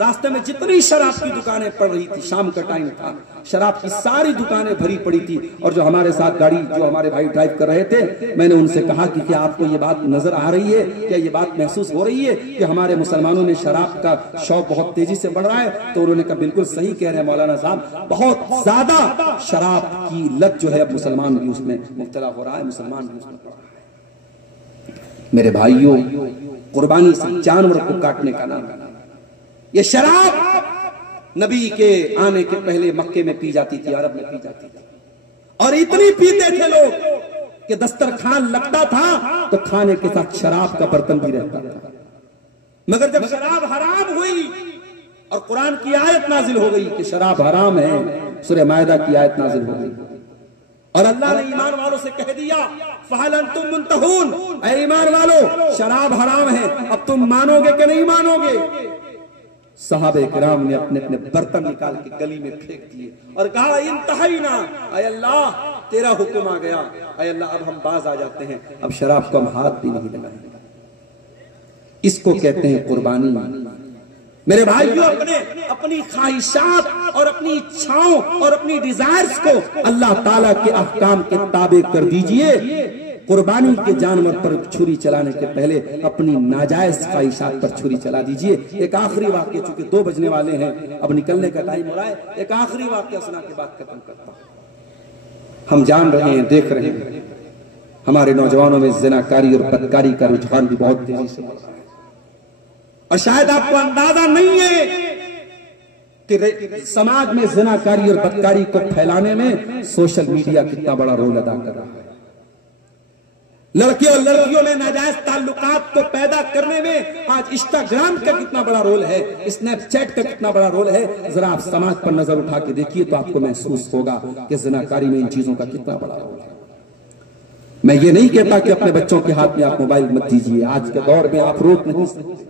راستے میں جتنی شراب کی دکانیں پڑ رہی تھی، شام کا ٹائم تھا، شراب کی ساری دکانیں بھری پڑی تھی، اور جو ہمارے ساتھ گاڑی جو ہمارے بھائی ڈرائیو کر رہے تھے، میں نے ان سے کہا کہ کیا آپ کو یہ بات نظر آ رہی ہے، کیا یہ بات محسوس ہو رہی ہے کہ ہمارے مسلمانوں میں شراب کا شوق بہت تیزی سے بڑھ رہا ہے؟ تو انہوں نے کہا بالکل صحیح کہہ رہے ہیں مولانا صاحب، بہت زیادہ شراب کی لت جو ہے اب مسلمان بھی اس میں مبتلا ہو رہا ہے، مسلمان بھی اس میں پڑ رہا ہے۔ میرے بھائیوں، قربانی سے جانور کو کاٹنے کا نام ہے یہ شراب نبی کے آنے کے پہلے مکے میں پی جاتی تھی، عرب میں پی جاتی تھی، اور اتنی پیتے تھے لوگ کہ دسترخوان لگتا تھا تو کھانے کے ساتھ شراب کا برتن بھی رہتا تھا۔ مگر جب شراب حرام ہوئی اور قرآن کی آیت نازل ہو گئی کہ شراب حرام ہے، سورہ مائدہ کی آیت نازل ہو گئی، اور اللہ نے ایمان والوں سے کہہ دیا فَهَلْ أَنْتُمْ مُنْتَهُونَ، اے ایمان والو شراب حرام ہے، اب تم مانو گے کہ نہیں مانو گے؟ صحابہ کرام نے اپنے اپنے برتن نکال کے گلی میں پھینک دیے اور کہا انتہینا، اے اللہ تیرا حکم آ گیا، اے اللہ اب ہم باز آ جاتے ہیں، اب شراب کو ہم ہاتھ بھی نہیں لگائیں گے۔ اس کو کہتے ہیں قربانی۔ میرے بھائیوں، اپنی خواہشات اور اپنی اچھاؤں اور اپنی ڈیزائرز کو اللہ تعالیٰ کے احکام کے تابع کر دیجئے۔ قربانی کے جانور پر چھری چلانے کے پہلے اپنی ناجائز خواہشات پر چھری چلا دیجئے۔ ایک آخری واقعہ، چونکہ 2 بجنے والے ہیں، اب نکلنے کا ٹائم ہو رہا ہے، ایک آخری واقعہ سنا کے بعد ختم کرتا ہوں۔ ہم جان رہے ہیں، دیکھ رہے ہیں، ہمارے نوجوانوں میں زناکاری اور بدکاری کا رجحان بھی بہت تیزی سے بڑھ رہا ہے، اور شاید آپ کو اندازہ نہیں ہے کہ سماج میں زناکاری اور بدکاری کو پھیلانے میں سوشل میڈیا کتنا بڑا رول ادا کر رہا ہے۔ لڑکے اور لڑکیوں میں ناجائز تعلقات کو پیدا کرنے میں آج انسٹاگرام کا کتنا بڑا رول ہے، اسنیپ چیٹ کا کتنا بڑا رول ہے۔ ذرا آپ سماج پر نظر اٹھا کے دیکھیے تو آپ کو محسوس ہوگا کہ زناکاری میں ان چیزوں کا کتنا بڑا رول ہے۔ میں یہ نہیں کہتا کہ اپنے بچوں کے ہاتھ میں آپ موبائل مت دیجیے، آج کے دور میں آپ روک نہیں سکتے،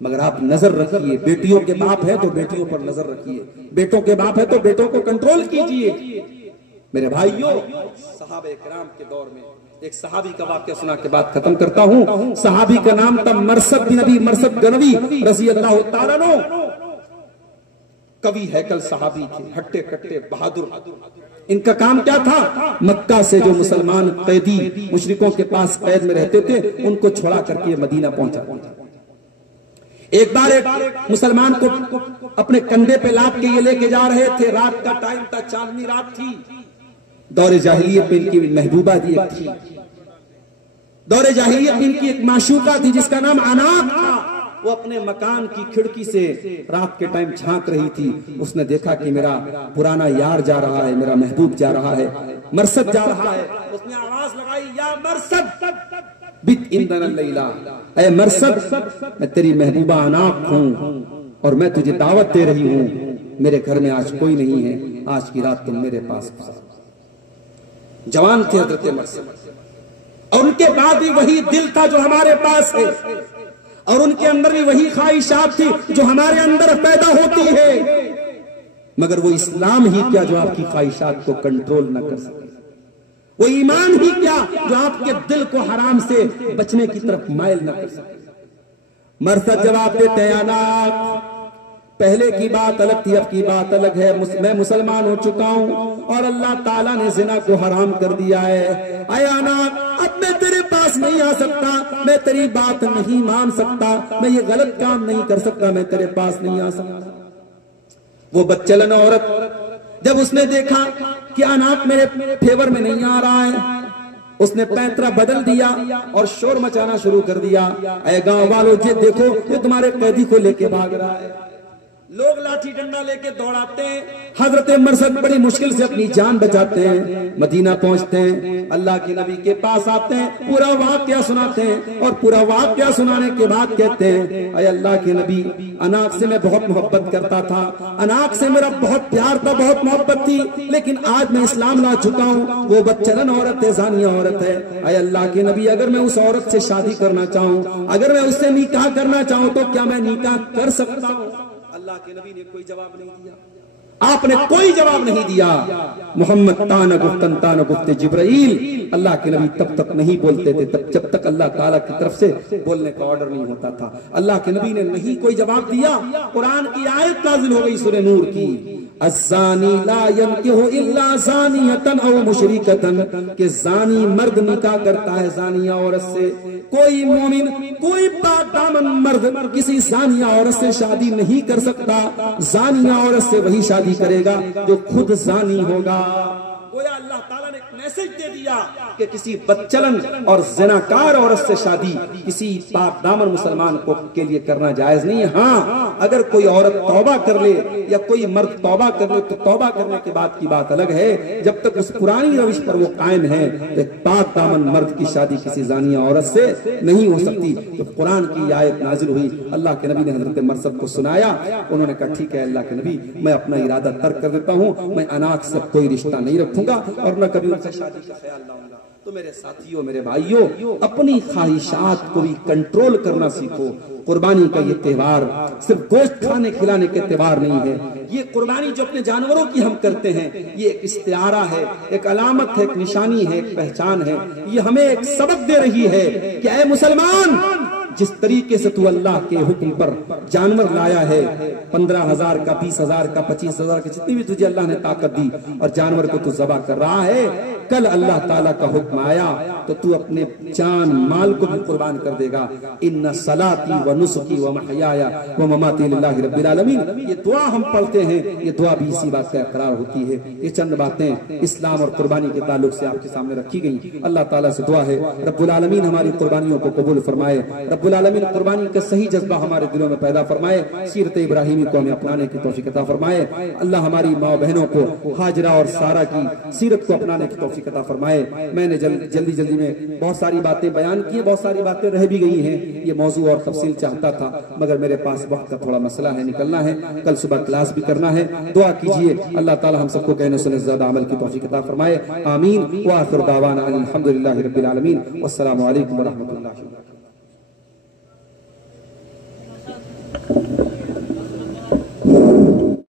مگر آپ نظر رکھیے۔ بیٹیوں کے باپ ہے تو بیٹیوں پر نظر رکھیے، بیٹوں کے باپ ہے تو بیٹوں کو کنٹرول کیجیے۔ میرے بھائیوں، صحابہ کرام کے دور میں ایک صحابی کا واقعہ سنا کے بعد ختم کرتا ہوں۔ صحابی کا نام تھا مرثد بن ابی مرثد گنوی رضی اللہ تعالیٰ عنہ۔ کبھی ہیکل صحابی تھے، ہٹے کٹے بہادر۔ ان کا کام کیا تھا؟ مکہ سے جو مسلمان قیدی مشرکوں کے پاس قید میں رہتے تھے ان کو چھوڑا کر کے مدینہ پہنچا۔ ایک بار ایک مسلمان کو اپنے کندھے پہ لاد کے یہ لے کے جا رہے تھے، رات کا ٹائم تھا، چاندنی رات تھی۔ دور جاہلیت میں ان کی محبوبہ دی ایک تھی، دور جاہلیت میں ان کی ایک معشوقہ تھی جس کا نام عناق تھا۔ وہ اپنے مکان کی کھڑکی سے رات کے ٹائم جھانک رہی تھی۔ اس نے دیکھا کہ میرا پرانا یار جا رہا ہے، میرا محبوب جا رہا ہے، مرثد جا رہا ہے۔ اس نے آواز لگائی، یا مرثد بت عندنا اللیلہ، اے مرثد میں تیری محبوبہ عناق ہوں اور میں تجھے دعوت دے رہی ہوں، میرے گھر میں آج کوئی نہیں ہے، آج کی رات تم میرے پاس گزر۔ جوان تھے حضرت مرثد، اور ان کے بعد بھی وہی دل تھا جو ہمارے پاس ہے، اور ان کے اندر بھی وہی خواہشات تھی جو ہمارے اندر پیدا ہوتی ہے، مگر وہ اسلام ہی کیا جو آپ کی خواہشات کو کنٹرول نہ کر سکے، وہ ایمان ہی کیا جو آپ کے دل کو حرام سے بچنے کی طرف مائل نہ کر سکے۔ مرثد جواب دیتے ہیں، عناق پہلے کی بات الگ تھی، اب کی بات الگ ہے، میں مسلمان ہو چکا ہوں اور اللہ تعالیٰ نے زنا کو حرام کر دیا ہے۔ اے عناق اب میں تیرے پاس نہیں آ سکتا، میں تیری بات نہیں مان سکتا، میں یہ غلط کام نہیں کر سکتا، میں تیرے پاس نہیں آ سکتا۔ وہ بدچلن عورت جب اس نے دیکھا کہ عناق میرے فیور میں نہیں آ رہا ہے، اس نے پینترا بدل دیا اور شور مچانا شروع کر دیا، اے گاؤں والوں یہ دیکھو یہ تمہارے قیدی کو لے کے بھاگ رہا ہے۔ لوگ لاٹھی ڈنڈا لے کے دوڑاتے ہیں، حضرت مرثد بڑی مشکل سے اپنی جان بچاتے ہیں، مدینہ پہنچتے ہیں، اللہ کے نبی کے پاس آتے ہیں، پورا واقعہ سناتے ہیں، اور پورا واقعہ سنانے کے بعد کہتے ہیں، اے اللہ کے نبی عناق سے میں بہت محبت کرتا تھا، عناق سے میرا بہت پیار تھا، بہت محبت تھی، لیکن آج میں اسلام لا چکا ہوں، وہ بدچلن عورت ہے، زانیہ عورت ہے، اے اللہ کے نبی اگر میں اس عورت سے شادی کرنا چاہوں، اگر میں اس سے نکاح کرنا چاہوں تو کیا میں نکاح کر سکتا ہوں؟ اللہ کے نبی نے کوئی جواب نہیں دیا، آپ نے کوئی جواب نہیں دیا۔ محمد تانا گفتن تانا گفتے جبرائیل، اللہ کے نبی تب تک نہیں بولتے تھے جب تک اللہ تعالیٰ کی طرف سے بولنے کا آرڈر نہیں ہوتا تھا۔ اللہ کے نبی نے نہیں کوئی جواب دیا، قرآن کی آیت نازل ہو گئی سورہ نور کی، الزانی لا ينکح الا زانیۃ او مشرکۃ، کہ زانی مرد نکاح کرتا ہے زانیہ عورت سے، کوئی مومن کوئی پاک دامن مرد کسی زانیہ عورت سے شادی نہیں کر سکتا، زانیہ عورت سے وہی شادی کرے گا جو خود زانی ہوگا۔ گویا اللہ تعالیٰ نے ایک میسج دے دیا کہ کسی بدچلن اور زناکار عورت سے شادی کسی پاک دامن مسلمان کو کے لیے کرنا جائز نہیں ہے۔ ہاں اگر کوئی عورت توبہ کر لے یا کوئی مرد توبہ کر لے تو توبہ کرنے کے بعد کی بات الگ ہے، جب تک اس پرانی روش پر وہ قائم ہے تو ایک پاک دامن مرد کی شادی کسی زانیہ عورت سے نہیں ہو سکتی۔ تو قرآن کی آیت نازل ہوئی، اللہ کے نبی نے حضرت مرثد کو سنایا، انہوں نے کہا ٹھیک ہے اللہ کے نبی میں اپنا ارادہ ترک کر دیتا ہوں، میں عناق سے کوئی رشتہ نہیں رکھوں گا اور نہ کبھی ان سے شادی کا خیال لاؤں گا۔ تو میرے ساتھیوں میرے بھائیوں اپنی خواہشات کو بھی کنٹرول کرنا سیکھو۔ قربانی کا یہ تہوار صرف گوشت کھانے کھلانے کے تہوار نہیں ہے، یہ قربانی جو اپنے جانوروں کی ہم کرتے ہیں یہ ایک استعارہ ہے، ایک علامت ہے، ایک نشانی ہے، ایک پہچان ہے، یہ ہمیں ایک سبق دے رہی ہے کہ اے مسلمان جس طریقے سے تو اللہ کے حکم پر جانور لایا ہے، 15,000 کا 20,000 کا 25,000 کا جتنی بھی تجھے اللہ نے طاقت دی اور جانور کو تو ذبح کر رہا ہے، کل اللہ تعالیٰ کا حکم آیا تو تو اپنے جان مال کو بھی قربان کر دے گا۔ ان صلاتی و نسکی و محیای و مماتی للہ رب العالمین، یہ دعا ہم پڑھتے ہیں، یہ دعا بھی اسی بات کا اقرار ہوتی ہے۔ یہ چند باتیں اسلام اور قربانی کے تعلق سے آپ کے سامنے رکھی گئی۔ اللہ تعالیٰ سے دعا ہے رب العالمین ہماری قربانیوں کو قبول فرمائے، رب العالمین قربانی کا صحیح جذبہ ہمارے دلوں میں پیدا فرمائے، سیرت ابراہیمی کو ہمیں اپنانے کی توفیق عطا فرمائے۔ اللہ ہماری ماں بہنوں کو ہاجرہ اور سارہ کی سیرت کو اپنانے کی توفیق عطا فرمائے۔ میں نے جلدی میں بہت ساری باتیں بیان کی، بہت ساری باتیں رہ بھی گئی ہیں، یہ موضوع اور تفصیل چاہتا تھا مگر میرے پاس وقت کا تھوڑا مسئلہ ہے، نکلنا ہے، کل صبح کلاس بھی کرنا ہے۔ دعا کیجئے اللہ تعالی ہم سب کو کہنے سنے زیادہ عمل کی توفیق عطا فرمائے، آمین۔ وآخر دعوانا الحمدللہ رب العالمین، والسلام علیکم ورحمۃ اللہ۔